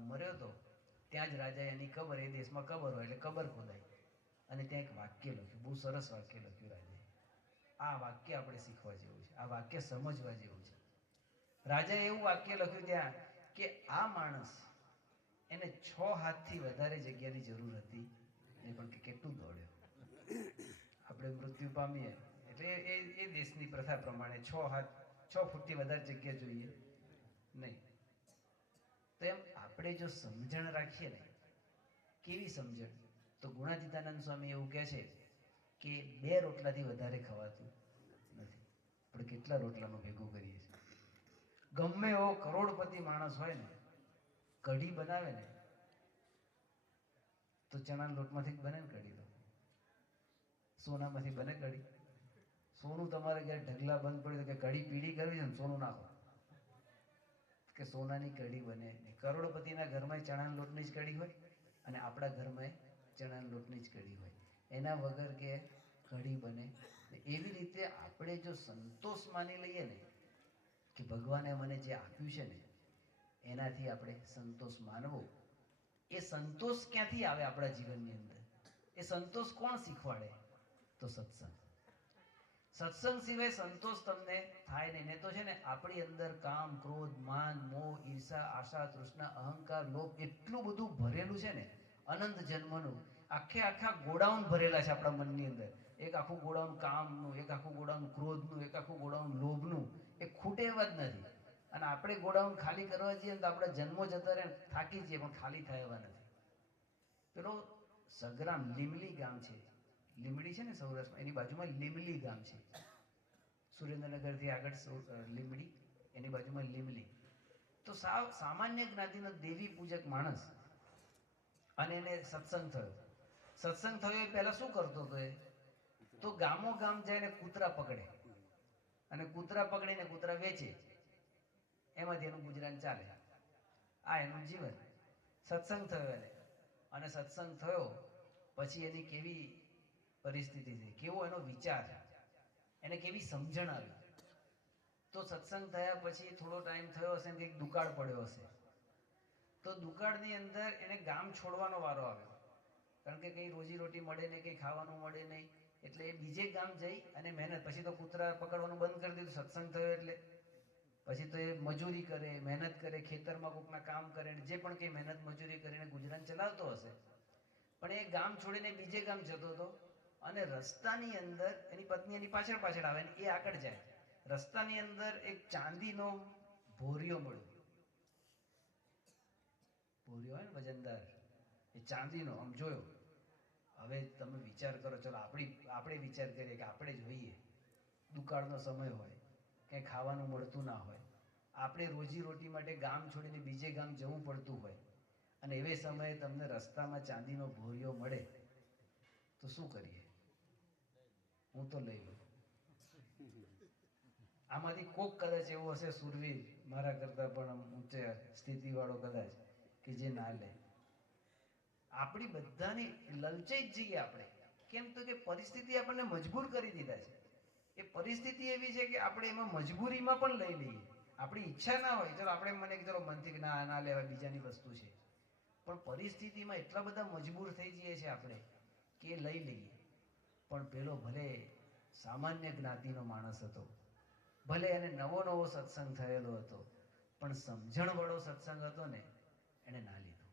મર્યો હતો ત્યાં જ રાજાએ એની કબર, એ દેશમાં કબર હોય એટલે કબર ખોદાઈ અને ત્યાં એક વાક્ય લખ્યું, બહુ સરસ વાક્ય લખ્યું રાજાએ. આ વાક્ય આપણે શીખવા જેવું છે, આ વાક્ય સમજવા જેવું છે. રાજાએ એવું વાક્ય લખ્યું ત્યાં કે આ માણસ, એને 6 હાથથી વધારે જગ્યાની જરૂર હતી નહીં, પણ કે કેટલું દોડ્યો. આપણે મૃત્યુ પામીએ એટલે એ દેશની પ્રથા પ્રમાણે 6 ફૂટથી વધારે જગ્યા જોઈએ નહીં. તો એમ આપણે જો સમજણ રાખીએ ને, કેવી સમજણ, તો ગુણાતીતાનંદ સ્વામી એવું કહે છે કે 2 રોટલાથી વધારે ખવાતું નથી. આપણે કેટલા રોટલાનું ભેગું કરીએ છીએ. ગમે એવો કરોડપતિ માણસ હોય ને, કઢી બનાવે ને તો ચણાના લોટમાંથી જ બને ને કઢી. તો સોનામાંથી બને કઢી? સોનું તમારે ઘરે ઢગલા બંધ પડ્યું કે કઢી પીળી કરવી છે ને સોનું નાખો, કે સોનાની કઢી બને. કરોડપતિના ઘરમાં ચણાના લોટની જ કઢી હોય અને આપણા ઘરમાં ચણાના લોટની જ કઢી હોય. એના વગર કે કઢી બને. એવી રીતે આપણે જો સંતોષ માની લઈએ ને કે ભગવાને મને જે આપ્યું છે ને એનાથી આપણે સંતોષ માનવો. એ સંતોષ ક્યાંથી આવે આપણા જીવનની અંદર? એ સંતોષ કોણ શીખવાડે? તો સત્સંગ. સત્સંગ સિવાય સંતોષ તમને થાય નહીં. ને તો છે ને આપણી અંદર કામ, ક્રોધ, માન, મોહ, ઈર્ષા, આશા, તૃષ્ણા, અહંકાર, લોભ એટલું બધું ભરેલું છે ને, અનંત જન્મનું. આખા ગોડાઉન ભરેલા છે આપણા મનની અંદર. એક આખું ગોડાઉન કામનું, એક આખું ગોડાઉન ક્રોધનું, એક આખું ગોડાઉન લોભનું. એ ખૂટે એવા જ નથી. અને આપણે ગોડાઉન ખાલી કરવા જઈએ તો આપણે જન્મો જતા રહે, થાકી જઈએ, પણ ખાલી થાય એવા નથી. પેલો સગ્રામ લીમલી ગામ છે, લીમડી છે ને સૌરાષ્ટ્રમાં, એની બાજુમાં લીમલી ગામ છે. સુરેન્દ્રનગરથી આગળ લીમડી, એની બાજુમાં લીમલી. તો સાવ સામાન્ય જ્ઞાતિનો દેવી પૂજક માણસ, અને એને સત્સંગ થયો. સત્સંગ થયો એ પહેલા શું કરતો હતો? એ તો ગામો ગામ જઈને કૂતરા પકડે અને કૂતરા પકડીને કૂતરા વેચે, એમાંથી એનું ગુજરાન ચાલે. આ એનું જીવન. સત્સંગ થયો એને, અને સત્સંગ થયો પછી એની કેવી પરિસ્થિતિ થઈ, કેવો એનો વિચાર, એને કેવી સમજણ આવી. તો સત્સંગ થયા પછી થોડો ટાઈમ થયો હશે ને, એક દુકાળ પડ્યો હશે. તો દુકાળની અંદર એને ગામ છોડવાનો વારો આવ્યો, કારણ કે કંઈ રોજીરોટી મળે નહીં, કંઈ ખાવાનું મળે નહીં. એટલે એ બીજે ગામ જઈ અને મહેનત, પછી તો કૂતરા પકડવાનું બંધ કરી દીધું સત્સંગ થયો એટલે. પછી તો એ મજૂરી કરે, મહેનત કરે, ખેતરમાં કોઈકના કામ કરે, જે પણ કંઈ મહેનત મજૂરી કરીને ગુજરાન ચલાવતો હશે. પણ એ ગામ છોડીને બીજે ગામ જતો હતો અને રસ્તાની અંદર એની પત્ની એની પાછળ પાછળ આવે ને એ આગળ જાય. રસ્તાની અંદર એક ચાંદીનો ભોરિયો મળ્યો. ભોરિયો હોય ને વજનદાર, એ ચાંદીનો. આમ જોયો. હવે તમે વિચાર કરો, ચલો આપણે વિચાર કરીએ કે આપણે જોઈએ, દુકાળનો સમય હોય, કંઈ ખાવાનું મળતું ના હોય, આપણે રોજીરોટી માટે ગામ છોડીને બીજે ગામ જવું પડતું હોય, અને એવે સમયે તમને રસ્તામાં ચાંદીનો ભોરિયો મળે તો શું કરીએ? હું તો લઈ લઉં. આમાંથી કોક કદાચ એવો હશે સુરવીર, મારા કરતા પણ ઊંચે સ્થિતિવાળો કદાચ, કે જે ના લે. આપણી બધાની લલચાઈ જ જઈએ આપણે. કેમ? તો કે પરિસ્થિતિ આપણને મજબૂર કરી દીધા છે. એ પરિસ્થિતિ એવી છે કે આપણે એમાં મજબૂરીમાં પણ લઈ લઈએ. આપણી ઈચ્છા ના હોય, ચલો આપણે મને કે ચલો મનથી કે ના ના લેવા, બીજાની વસ્તુ છે, પણ પરિસ્થિતિમાં એટલા બધા મજબૂર થઈ જઈએ છીએ આપણે કે એ લઈ લઈએ. પણ પેલો ભલે સામાન્ય જ્ઞાતિનો માણસ હતો, ભલે એને નવો નવો સત્સંગ થયેલો હતો, પણ સમજણવાળો સત્સંગ હતો ને, એને ના લીધો.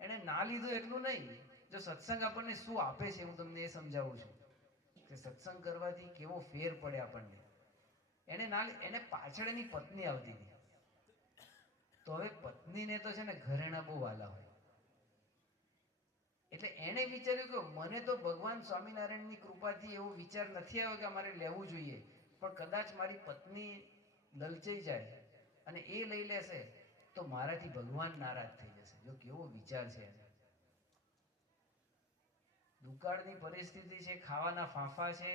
એને ના લીધું એટલું નહીં, જો સત્સંગ આપણને શું આપે છે હું તમને એ સમજાવું છું કે સત્સંગ કરવાથી કેવો ફેર પડે આપણને. એને પાછળ એની પત્ની આવતી હતી, તો હવે પત્નીને તો છે ને ઘરેણા બહુ વાલા હોય, એટલે એને વિચાર્યું કે મને તો ભગવાન સ્વામિનારાયણની કૃપાથી એવો વિચાર નથી આવ્યો કે અમારે લેવું જોઈએ, પણ કદાચ મારી પત્ની લલચાઈ જાય અને એ લઈ લેશે તો મારાથી ભગવાન નારાજ થઈ જશે. જો કેવો વિચાર છે એને. દુકાળની પરિસ્થિતિ છે, ખાવાના ફાંફા છે,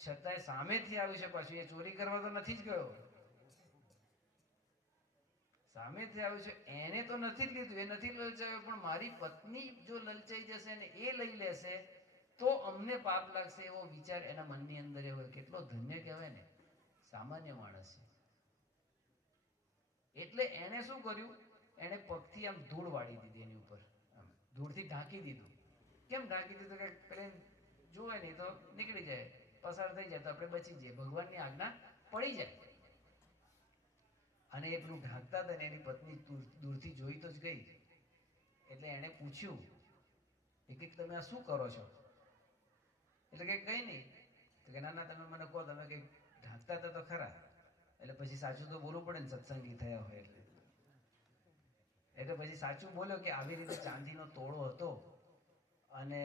છતાંય સામેથી આવ્યું છે. પાછું એ ચોરી કરવા તો નથી જ ગયો, સામેથી આવ્યું છે, એને તો નથી જ લીધું, એ નથી લલચાયો, પણ મારી પત્ની જો લલચાઈ જશે ને એ લઈ લેશે તો અમને પાપ લાગશે, એવો વિચાર એના મનની અંદર એવો. કેટલો ધન્ય કહેવાય ને, સામાન્ય માણસ છે. એટલે એને શું કર્યું, એને પગથી આમ ધૂળ વાળી દીધી એની ઉપર, આમ ધૂળથી ઢાંકી દીધું. કેમ ઢાંકી દીધું કે પેલે જોવે નહીં તો નીકળી જાય, પસાર થઈ જાય તો આપણે બચી જઈએ, ભગવાનની આજ્ઞા પડી જાય. અને એ પેલું ઢાંકતા હતા ને એની પત્ની દૂરથી જોઈ તો જ ગઈ, એટલે એણે પૂછ્યું કે તમે આ શું કરો છો? એટલે કે કઈ નહીં. તો કે ના ના તમે મને કહો, તમે કઈ ઢાંકતા હતા તો ખરા. એટલે પછી સાચું તો બોલવું પડે ને, સત્સંગી થયા હોય એટલે પછી સાચું બોલ્યો કે આવી રીતે ચાંદીનો તોળો હતો અને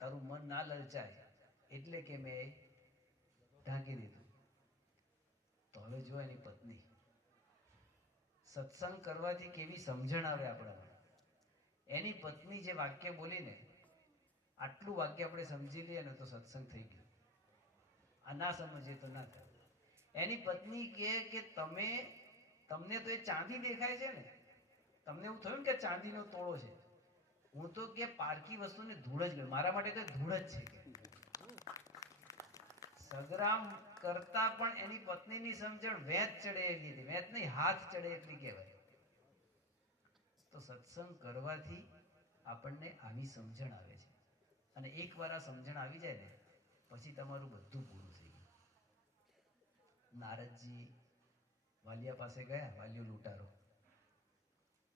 તારું મન ના લલચાય એટલે કે મેં ઢાંકી દીધું. તો હવે જો એની પત્ની, સત્સંગ કરવાથી કેવી સમજણ આવે આપણામાં. એની પત્ની જે વાક્ય બોલીને, આટલું વાક્ય આપણે સમજી લઈએ ને તો સત્સંગ થઈ ગયો. આ ના સમજીએ તો ના થાય. એની પત્ની કે તમને તો એ ચાંદી દેખાય છે ને, તમને એવું થયું કે ચાંદીનો તોળો છે, હું તો કે પારકી વસ્તુને ધૂળ જ ગયું, મારા માટે તો ધૂળ જ છે કે. સગરામ કરતા પણ એની પત્નીની સમજણ વેચ ચડે એટલી હતી, વેચ નહીં હાથ ચડે એટલી કહેવાય. તો સત્સંગ કરવાથી આપણને આવી સમજણ આવે છે, અને એકવાર આ સમજણ આવી જાય ને પછી તમારું બધું પૂરું થઈ ગયું. નારદજી વાલિયા પાસે ગયા, વાલિયો લૂંટારો.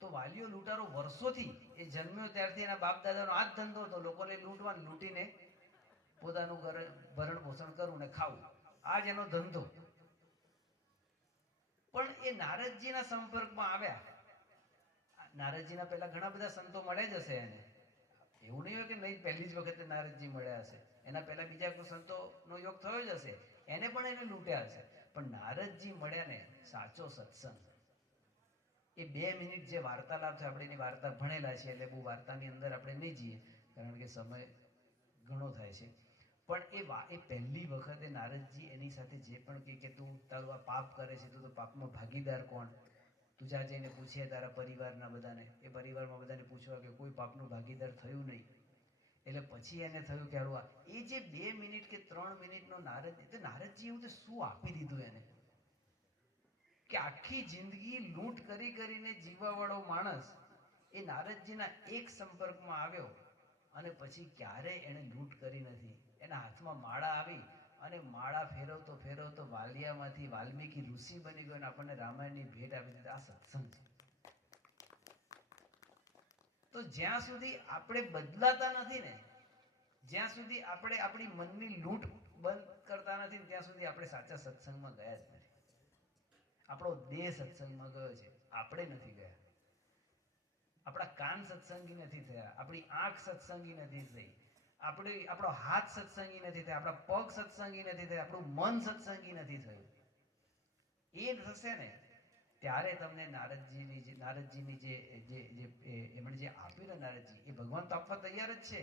તો વાલિયો લૂંટારો વર્ષોથી, એ જન્મ્યો ત્યારથી એના બાપ દાદાનો આ જ ધંધો હતો, લોકોને લૂંટવાનું, લૂંટીને પોતાનું ભરણ પોષણ કરવું ને ખાવું, આ જ એનો ધંધો. પણ એ નારદજીના સંપર્કમાં આવ્યા. નારદજીના પહેલા ઘણા બધા સંતો મળ્યા જ હશે એને, એવું નહીં હોય કે નહીં પહેલી જ વખતે નારદજી મળ્યા હશે, એના પહેલા બીજા કોઈ સંતોનો યોગ થયો જ હશે, એને પણ એને લૂંટ્યા હશે. પણ નારદજી મળ્યા ને, સાચો સત્સંગ. એ 2 મિનિટ જે વાર્તાલાપ છે, આપણે એની વાર્તા ભણેલા છે એટલે બહુ વાર્તાની અંદર આપણે નહીં જઈએ કારણ કે સમય ઘણો થાય છે. પણ એ પહેલી વખતે નારદજી એની સાથે જે પણ કે તું તારું આ પાપ કરે છે, તું તો પાપમાં ભાગીદાર કોણ? તું જા જઈને પૂછીએ તારા પરિવારના બધાને. એ પરિવારમાં બધાને પૂછવા કે કોઈ પાપનું ભાગીદાર થયું નહીં. એટલે પછી એને થયું કે હારું એ જે 2 મિનિટ કે 3 મિનિટનો નારદજી એવું શું આપી દીધું એને, કે આખી જિંદગી લૂંટ કરી કરીને જીવવાવાળો માણસ એ નારદજીના એક સંપર્કમાં આવ્યો અને પછી ક્યારેય એણે લૂંટ કરી નથી. એના હાથમાં માળા આવી અને માળા ફેરવતો ફેરવતો વાલિયામાંથી વાલ્મીકી ઋષિ બની ગયો અને આપણને રામાયણની ભેટ આપી દીધી. આ સત્સંગ છે. તો જ્યાં સુધી આપણે બદલાતા નથી ને, જ્યાં સુધી આપણે આપણી મનની લૂંટ બંધ કરતા નથી ને, ત્યાં સુધી આપણે સાચા સત્સંગમાં ગયા જ નથી. આપણો દેહ સત્સંગમાં ગયો છે, આપણે નથી ગયા. આપણા કાન સત્સંગી નથી થયા, આપણી આંખ સત્સંગી નથી થઈ, આપણો હાથ સત્સંગી નથી થયા, આપણા પગ સત્સંગી નથી થયા, આપણું મન સત્સંગી નથી થયું. એ થશે ને ત્યારે તમને નારદજીની જે એમણે જે આપ્યું ને, નારદજી એ ભગવાન તો આપવા તૈયાર જ છે,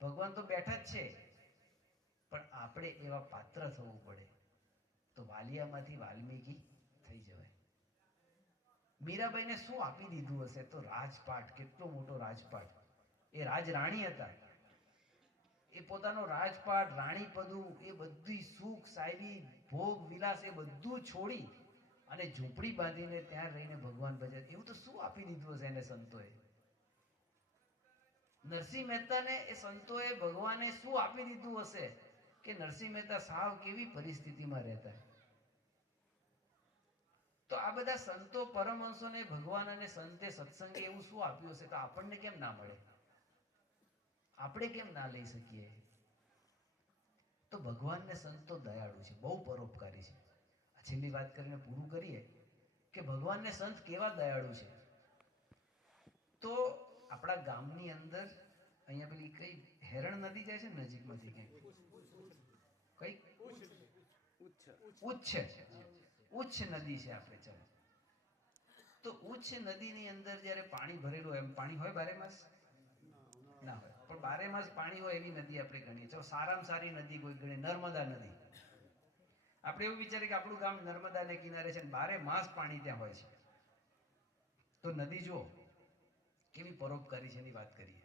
ભગવાન તો બેઠા જ છે, પણ આપણે એવા પાત્ર થવું પડે તો વાલિયામાંથી વાલ્મીકી થઈ જવાય. મીરાબાઈને શું આપી દીધું હશે? તો રાજપાટ, કેટલો મોટો રાજપાટ. એ રાજરાણી હતા. એ પોતાનો રાજપાટ, રાણીપદું, એ બધી સુખ, સાયબી, ભોગ, વિલાસ એ બધું છોડી અને ઝૂંપડી બાંધીને ત્યાં રહીને ભગવાન ભજે. એવું તો શું આપી દીધું હશે એને સંતોએ? નરસિંહ મહેતાને એ સંતોએ, ભગવાને શું આપી દીધું હશે કે નરસિંહ મહેતા સાવ કેવી પરિસ્થિતિમાં રહેતા? તો આ બધા સંતો, પરમહંસોને ભગવાન અને સંતે, સત્સંગે એવું શું આપ્યું હશે તો આપણને કેમ ના મળે? આપણે કેમ ના લઈ શકીએ? તો ભગવાન ને સંતો દયાળુ છે, બહુ પરોપકારી છે. આ છેલ્લી વાત કરીને પૂરું કરીએ કે ભગવાન ને સંત કેવા દયાળુ છે. તો આપણા ગામની અંદર અહીંયા પેલી કઈ હેરણ નદી જાય છે ને નજીકમાંથી, કઈ ઉચ્છ નદી છે આપણે. ચાલો, તો ઉચ્છ નદીની અંદર જ્યારે પાણી ભરેલું હોય, એમ પાણી હોય બારે માસ? ના હોય, પણ બારે માસ પાણી હોય એવી નદી આપણે ગણીએ. ચાલો, સારામાં સારી નદી કોઈ ગણીએ, નર્મદા નદી. આપણે એવું વિચારીએ કે આપણું ગામ નર્મદાને કિનારે છે, બારે માસ પાણી ત્યાં હોય છે. તો નદી જુઓ કેવી પરોપકારી છે એની વાત કરીએ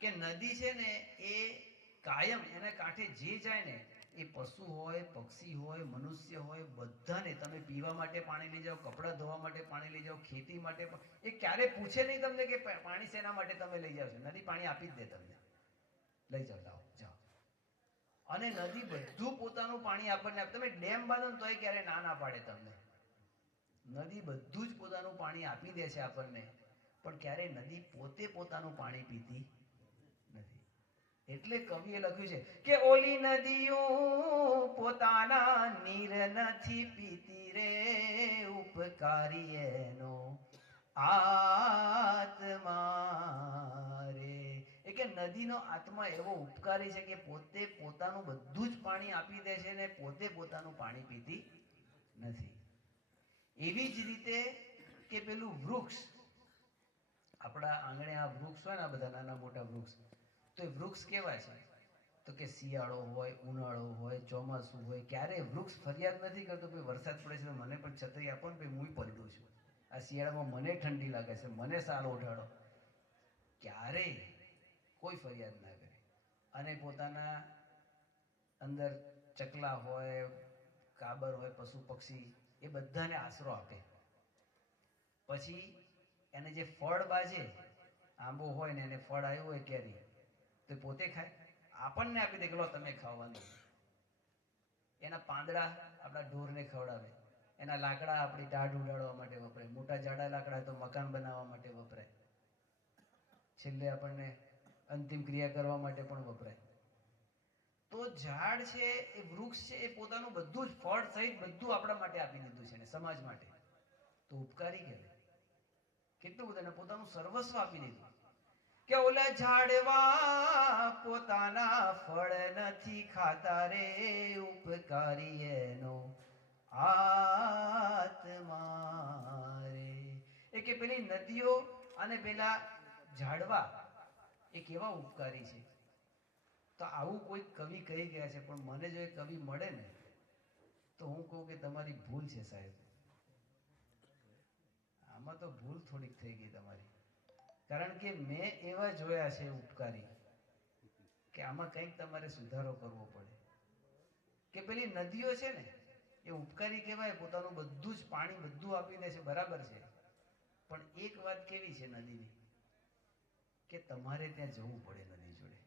કે નદી છે ને એ કાયમ એના કાંઠે જે જાય ને, એ પશુ હોય, પક્ષી હોય, મનુષ્ય હોય, બધાને તમે પીવા માટે પાણી લઈ જાઓ, કપડાં ધોવા માટે પાણી લઈ જાઓ, ખેતી માટે, એ ક્યારે પૂછે નહીં તમને કે પાણી શેના માટે તમે લઈ જાઓ છો. નદી પાણી આપી જ દે તમને, લઈ જાઓ, લાવો, જાઓ. અને નદી બધું પોતાનું પાણી આપણને આપે. તમે ડેમ બાંધો ને તોય ક્યારે ના ના પાડે તમને. નદી બધું જ પોતાનું પાણી આપી દે છે આપણને, પણ ક્યારે નદી પોતે પોતાનું પાણી પીતી નથી. એટલે કવિએ લખ્યું છે કે ઓલી નદીઓ પોતાના નીર નથી પીતી રે, ઉપકારી એનો આત્મા રે. એ કે નદીનો આત્મા એવો ઉપકારી છે કે પોતે પોતાનું બધું જ પાણી આપી દે છે ને પોતે પોતાનું પાણી પીતી નથી. એવી જ રીતે કે પેલું વૃક્ષ, આપણા આંગણે આ વૃક્ષ હોય ને, આ બધા નાના મોટા વૃક્ષ, તો એ વૃક્ષ કેવા છે? તો કે શિયાળો હોય, ઉનાળો હોય, ચોમાસું હોય, ક્યારેય વૃક્ષ ફરિયાદ નથી કરતો ભાઈ વરસાદ પડે છે તો મને પણ છત્રી આપો ને ભાઈ, હું પલટું છું. આ શિયાળામાં મને ઠંડી લાગે છે, મને સાલ ઓઢાડો. ક્યારેય કોઈ ફરિયાદ ના કરે. અને પોતાના અંદર ચકલા હોય, કાબર હોય, પશુ પક્ષી, એ બધાને આશરો આપે. પછી એને જે ફળ બાજે, આંબો હોય ને એને ફળ આવ્યું હોય કેરી, તો પોતે ખાય, આપણને આપી દે કે લો તમે ખાવાનું. એના પાંદડા આપણા ઢોરને ખવડાવે, એના લાકડા આપણી ટાઢ ઉડાડવા માટે વપરાય, મોટા જાડા લાકડા તો મકાન બનાવવા માટે વપરાય, છેલ્લે આપણને અંતિમ ક્રિયા કરવા માટે પણ વપરાય. તો ઝાડ છે, એ વૃક્ષ છે, એ પોતાનું બધું જ ફળ સહિત બધું આપણા માટે આપી દીધું છે ને સમાજ માટે. તો ઉપકારી કહેવાય. કેટલું બધાને પોતાનું સર્વસ્વ આપી દીધું કે ઓલા ઝાડવા પોતાના ફળ નથી ખાતા રે, ઉપકારી એનો આત્મા રે. એ કે પેલી નદીઓ અને પેલા ઝાડવા એ કેવા ઉપકારી છે. તો આવું કોઈ કવિ કહી ગયા છે, પણ મને જો એ કવિ મળે ને તો હું કહું કે તમારી ભૂલ છે સાહેબ, આમાં તો ભૂલ થોડીક થઈ ગઈ તમારી. કારણ કે મેં એવા જોયા છે ઉપકારી કે આમાં કંઈક તમારે સુધારો કરવો પડે. કે પેલી નદીઓ છે ને એ ઉપકારી કહેવાય, પોતાનું બધું જ પાણી બધું આપી દે છે, બરાબર છે. પણ એક વાત કેવી છે નદીની, કે તમારે ત્યાં જવું પડે નદી જોડે.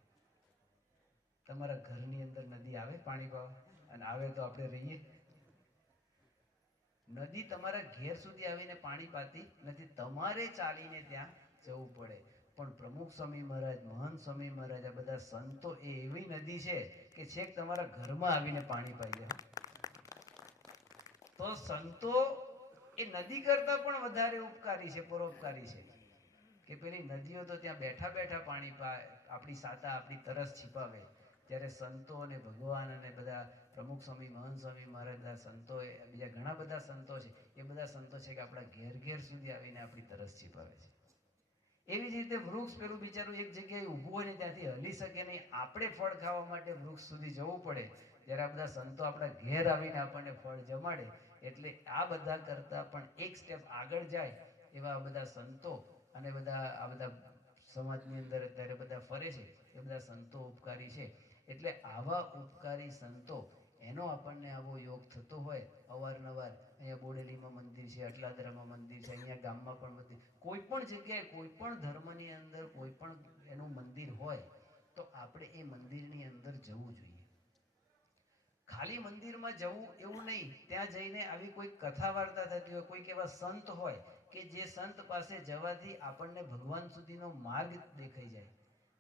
તમારા ઘરની અંદર નદી આવે પાણી પાવા, અને આવે તો આપણે રહીએ. નદી તમારા ઘેર સુધી આવીને પાણી પાતી નથી, તમારે ચાલીને ત્યાં જવું પડે. પણ પ્રમુખ સ્વામી મહારાજ, મહંત સ્વામી મહારાજ, આ બધા સંતો એ એવી નદી છે કે છેક તમારા ઘરમાં આવીને પાણી પાઈ જાય. તો સંતો એ નદી કરતા પણ વધારે ઉપકારી છે, પરોપકારી છે. કે પેલી નદીઓ તો ત્યાં બેઠા બેઠા પાણી પાય, આપણી સાતા, આપણી તરસ છીપાવે. ત્યારે સંતો અને ભગવાન અને બધા પ્રમુખ સ્વામી, મહંત સ્વામી મહારાજ, સંતો, બીજા ઘણા બધા સંતો છે, એ બધા સંતો છે કે આપણા ઘેર ઘેર સુધી આવીને આપણી તરસ છીપાવે છે. એવી જ રીતે વૃક્ષ પેલું બિચારું એક જગ્યાએ ઊભું હોય ને ત્યાંથી હલી શકે નહીં, આપણે ફળ ખાવા માટે વૃક્ષ સુધી જવું પડે. જ્યારે આ બધા સંતો આપણા ઘેર આવીને આપણને ફળ જમાડે, એટલે આ બધા કરતા પણ એક સ્ટેપ આગળ જાય એવા આ બધા સંતો અને બધા આ બધા સમાજની અંદર અત્યારે બધા ફરે છે એ બધા સંતો ઉપકારી છે. એટલે આવા ઉપકારી સંતો એનો આપણને આવો યોગ થતો હોય અવારનવાર. અહીંયા બોડેલીમાં મંદિર છે, અટલાદરામાં મંદિર છે, અહીંયા ગામમાં પણ મંદિર, કોઈ પણ જગ્યાએ કોઈ પણ ધર્મની અંદર કોઈ પણ એનું મંદિર હોય તો આપણે એ મંદિરની અંદર જવું જોઈએ. ખાલી મંદિરમાં જવું એવું નહીં, ત્યાં જઈને આવી કોઈ કથા વાર્તા થતી હોય, કોઈક એવા સંત હોય કે જે સંત પાસે જવાથી આપણને ભગવાન સુધીનો માર્ગ દેખાઈ જાય,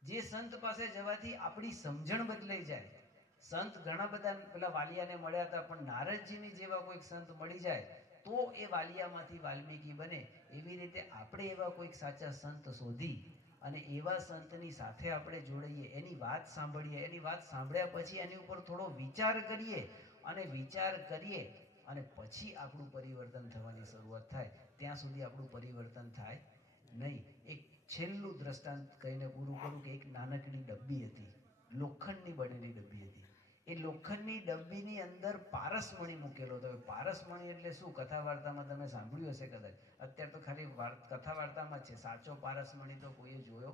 જે સંત પાસે જવાથી આપણી સમજણ બદલાઈ જાય. સંત ઘણા બધા પેલા વાલિયાને મળ્યા હતા, પણ નારદજીની જેવા કોઈક સંત મળી જાય તો એ વાલિયામાંથી વાલ્મીકી બને. એવી રીતે આપણે એવા કોઈક સાચા સંત શોધી અને એવા સંતની સાથે આપણે જોડાઈએ, એની વાત સાંભળીએ, એની વાત સાંભળ્યા પછી એની ઉપર થોડો વિચાર કરીએ અને વિચાર કરીએ અને પછી આપણું પરિવર્તન થવાની શરૂઆત થાય. ત્યાં સુધી આપણું પરિવર્તન થાય નહીં. એક છેલ્લું દ્રષ્ટાંત કહીને પૂરું કરું કે એક નાનકડી ડબ્બી હતી, લોખંડની બનેલી ડબ્બી હતી. એ લોખંડની ડબ્બીની અંદર પારસમણી મૂકેલો હતો. પારસમણી એટલે શું? કથા વાર્તામાં તમે સાંભળ્યું હશે કદાચ. અત્યારે તો ખાલી કથા વાર્તામાં જ છે, સાચો પારસમણી તો કોઈએ જોયો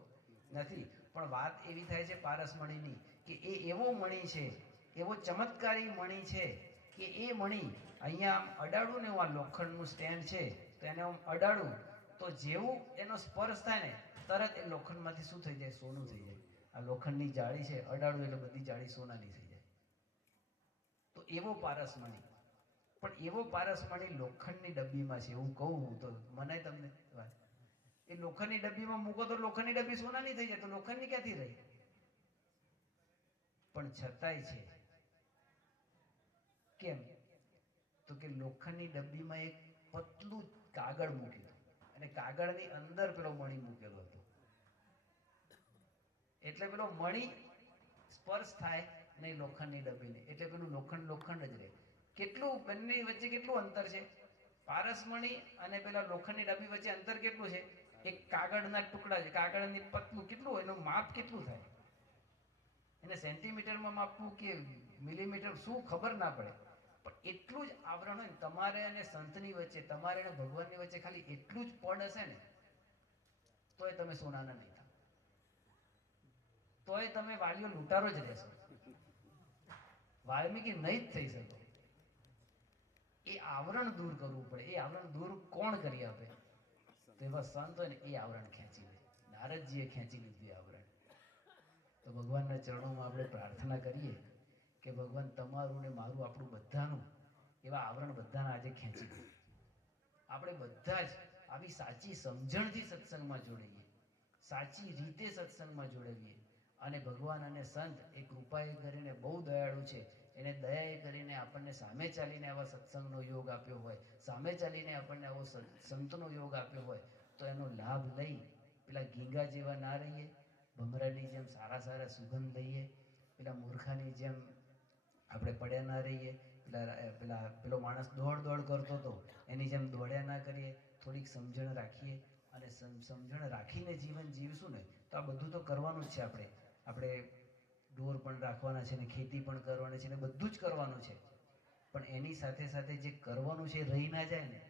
નથી. પણ વાત એવી થાય છે પારસમણીની કે એ એવો મણી છે, એવો ચમત્કારી મણી છે કે એ મણી અહીંયા આમ અડાડું ને, આ લોખંડનું સ્ટેન્ડ છે તો એને આમ અડાડું તો જેવું એનો સ્પર્શ થાય ને તરત એ લોખંડમાંથી શું થઈ જાય? સોનું થઈ જાય. આ લોખંડની જાળી છે, અડાડું એટલે બધી જાળી સોનાની થઈ જાય. તો એવો પારસમણી, પણ એવો પારસમણી લોખંડની ડબ્બીમાં છે. એવું કહું હું તો મને તમને વાત, એ લોખંડની ડબ્બીમાં મૂકો તો લોખંડની ડબ્બી સોનાની થઈ જાય, તો લોખંડની ક્યાંથી રહી? પણ છતાંય છે. કેમ? તો કે લોખંડની ડબ્બીમાં એક પતલું કાગળ મૂક્યું અને કાગળની અંદર પેલો મણી મૂકેલો હતો. એટલે પેલો મણી સ્પર્શ થાય નહીં લોખંડની ડબ્બીને, એટલે પેલું લોખંડ લોખંડ જ રહે. કેટલું બંને વચ્ચે કેટલું અંતર છે? પારસમણી અને પેલા લોખંડની ડબ્બી વચ્ચે અંતર કેટલું છે? એક કાગળના ટુકડા છે, કાગળની પતલું કેટલું, એનું માપ કેટલું થાય? એને સેન્ટીમીટરમાં માપવું કે મિલીમીટર શું ખબર ના પડે, પણ એટલું જ આવરણ હોય ને તમારે અને સંતની વચ્ચે, તમારે અને ભગવાનની વચ્ચે ખાલી એટલું જ પડ હશે ને તોય તમે સોનાના નહીં થાવ, તોય તમે વાલીઓ લૂંટારો જ રહેશો, વાલ્મીકી નહીં જ થઈ શકો. એ આવરણ દૂર કરવું પડે. એ આવરણ દૂર કોણ કરી આપે? તો એવા સંત હોય ને એ આવરણ ખેંચી લે. નારદજીએ ખેંચી લીધું આવરણ. તો ભગવાનના ચરણોમાં આપણે પ્રાર્થના કરીએ કે ભગવાન તમારું ને મારું, આપણું બધાનું એવા આવરણ બધાના આજે ખેંચી લે. આપણે બધા જ આવી સાચી સમજણથી સત્સંગમાં જોડાઈએ, સાચી રીતે સત્સંગમાં જોડાવીએ અને ભગવાન અને સંત એ કૃપાએ કરીને બહુ દયાળુ છે, એને દયાએ કરીને આપણને સામે ચાલીને આવા સત્સંગનો યોગ આપ્યો હોય, સામે ચાલીને આપણને આવો સંતનો યોગ આપ્યો હોય તો એનો લાભ લઈ પેલા ગીંગા જેવા ના રહીએ, ભમરાની જેમ સારા સારા સુગંધ લઈએ, પેલા મૂર્ખાની જેમ આપણે પડ્યા ના રહીએ, પેલો માણસ દોડ દોડ કરતો હતો એની જેમ દોડ્યા ના કરીએ, થોડીક સમજણ રાખીએ અને સમજણ રાખીને જીવન જીવશું ને તો આ બધું તો કરવાનું જ છે. આપણે ઢોર પણ રાખવાના છે ને, ખેતી પણ કરવાની છે ને, બધું જ કરવાનું છે. પણ એની સાથે સાથે જે કરવાનું છે રહી ના જાય ને,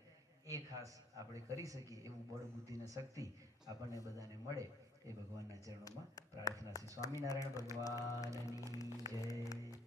એ ખાસ આપણે કરી શકીએ એવું બળ, બુદ્ધિ ને શક્તિ આપણને બધાને મળે એ ભગવાનના ચરણોમાં પ્રાર્થના છે. સ્વામિનારાયણ ભગવાનની જય.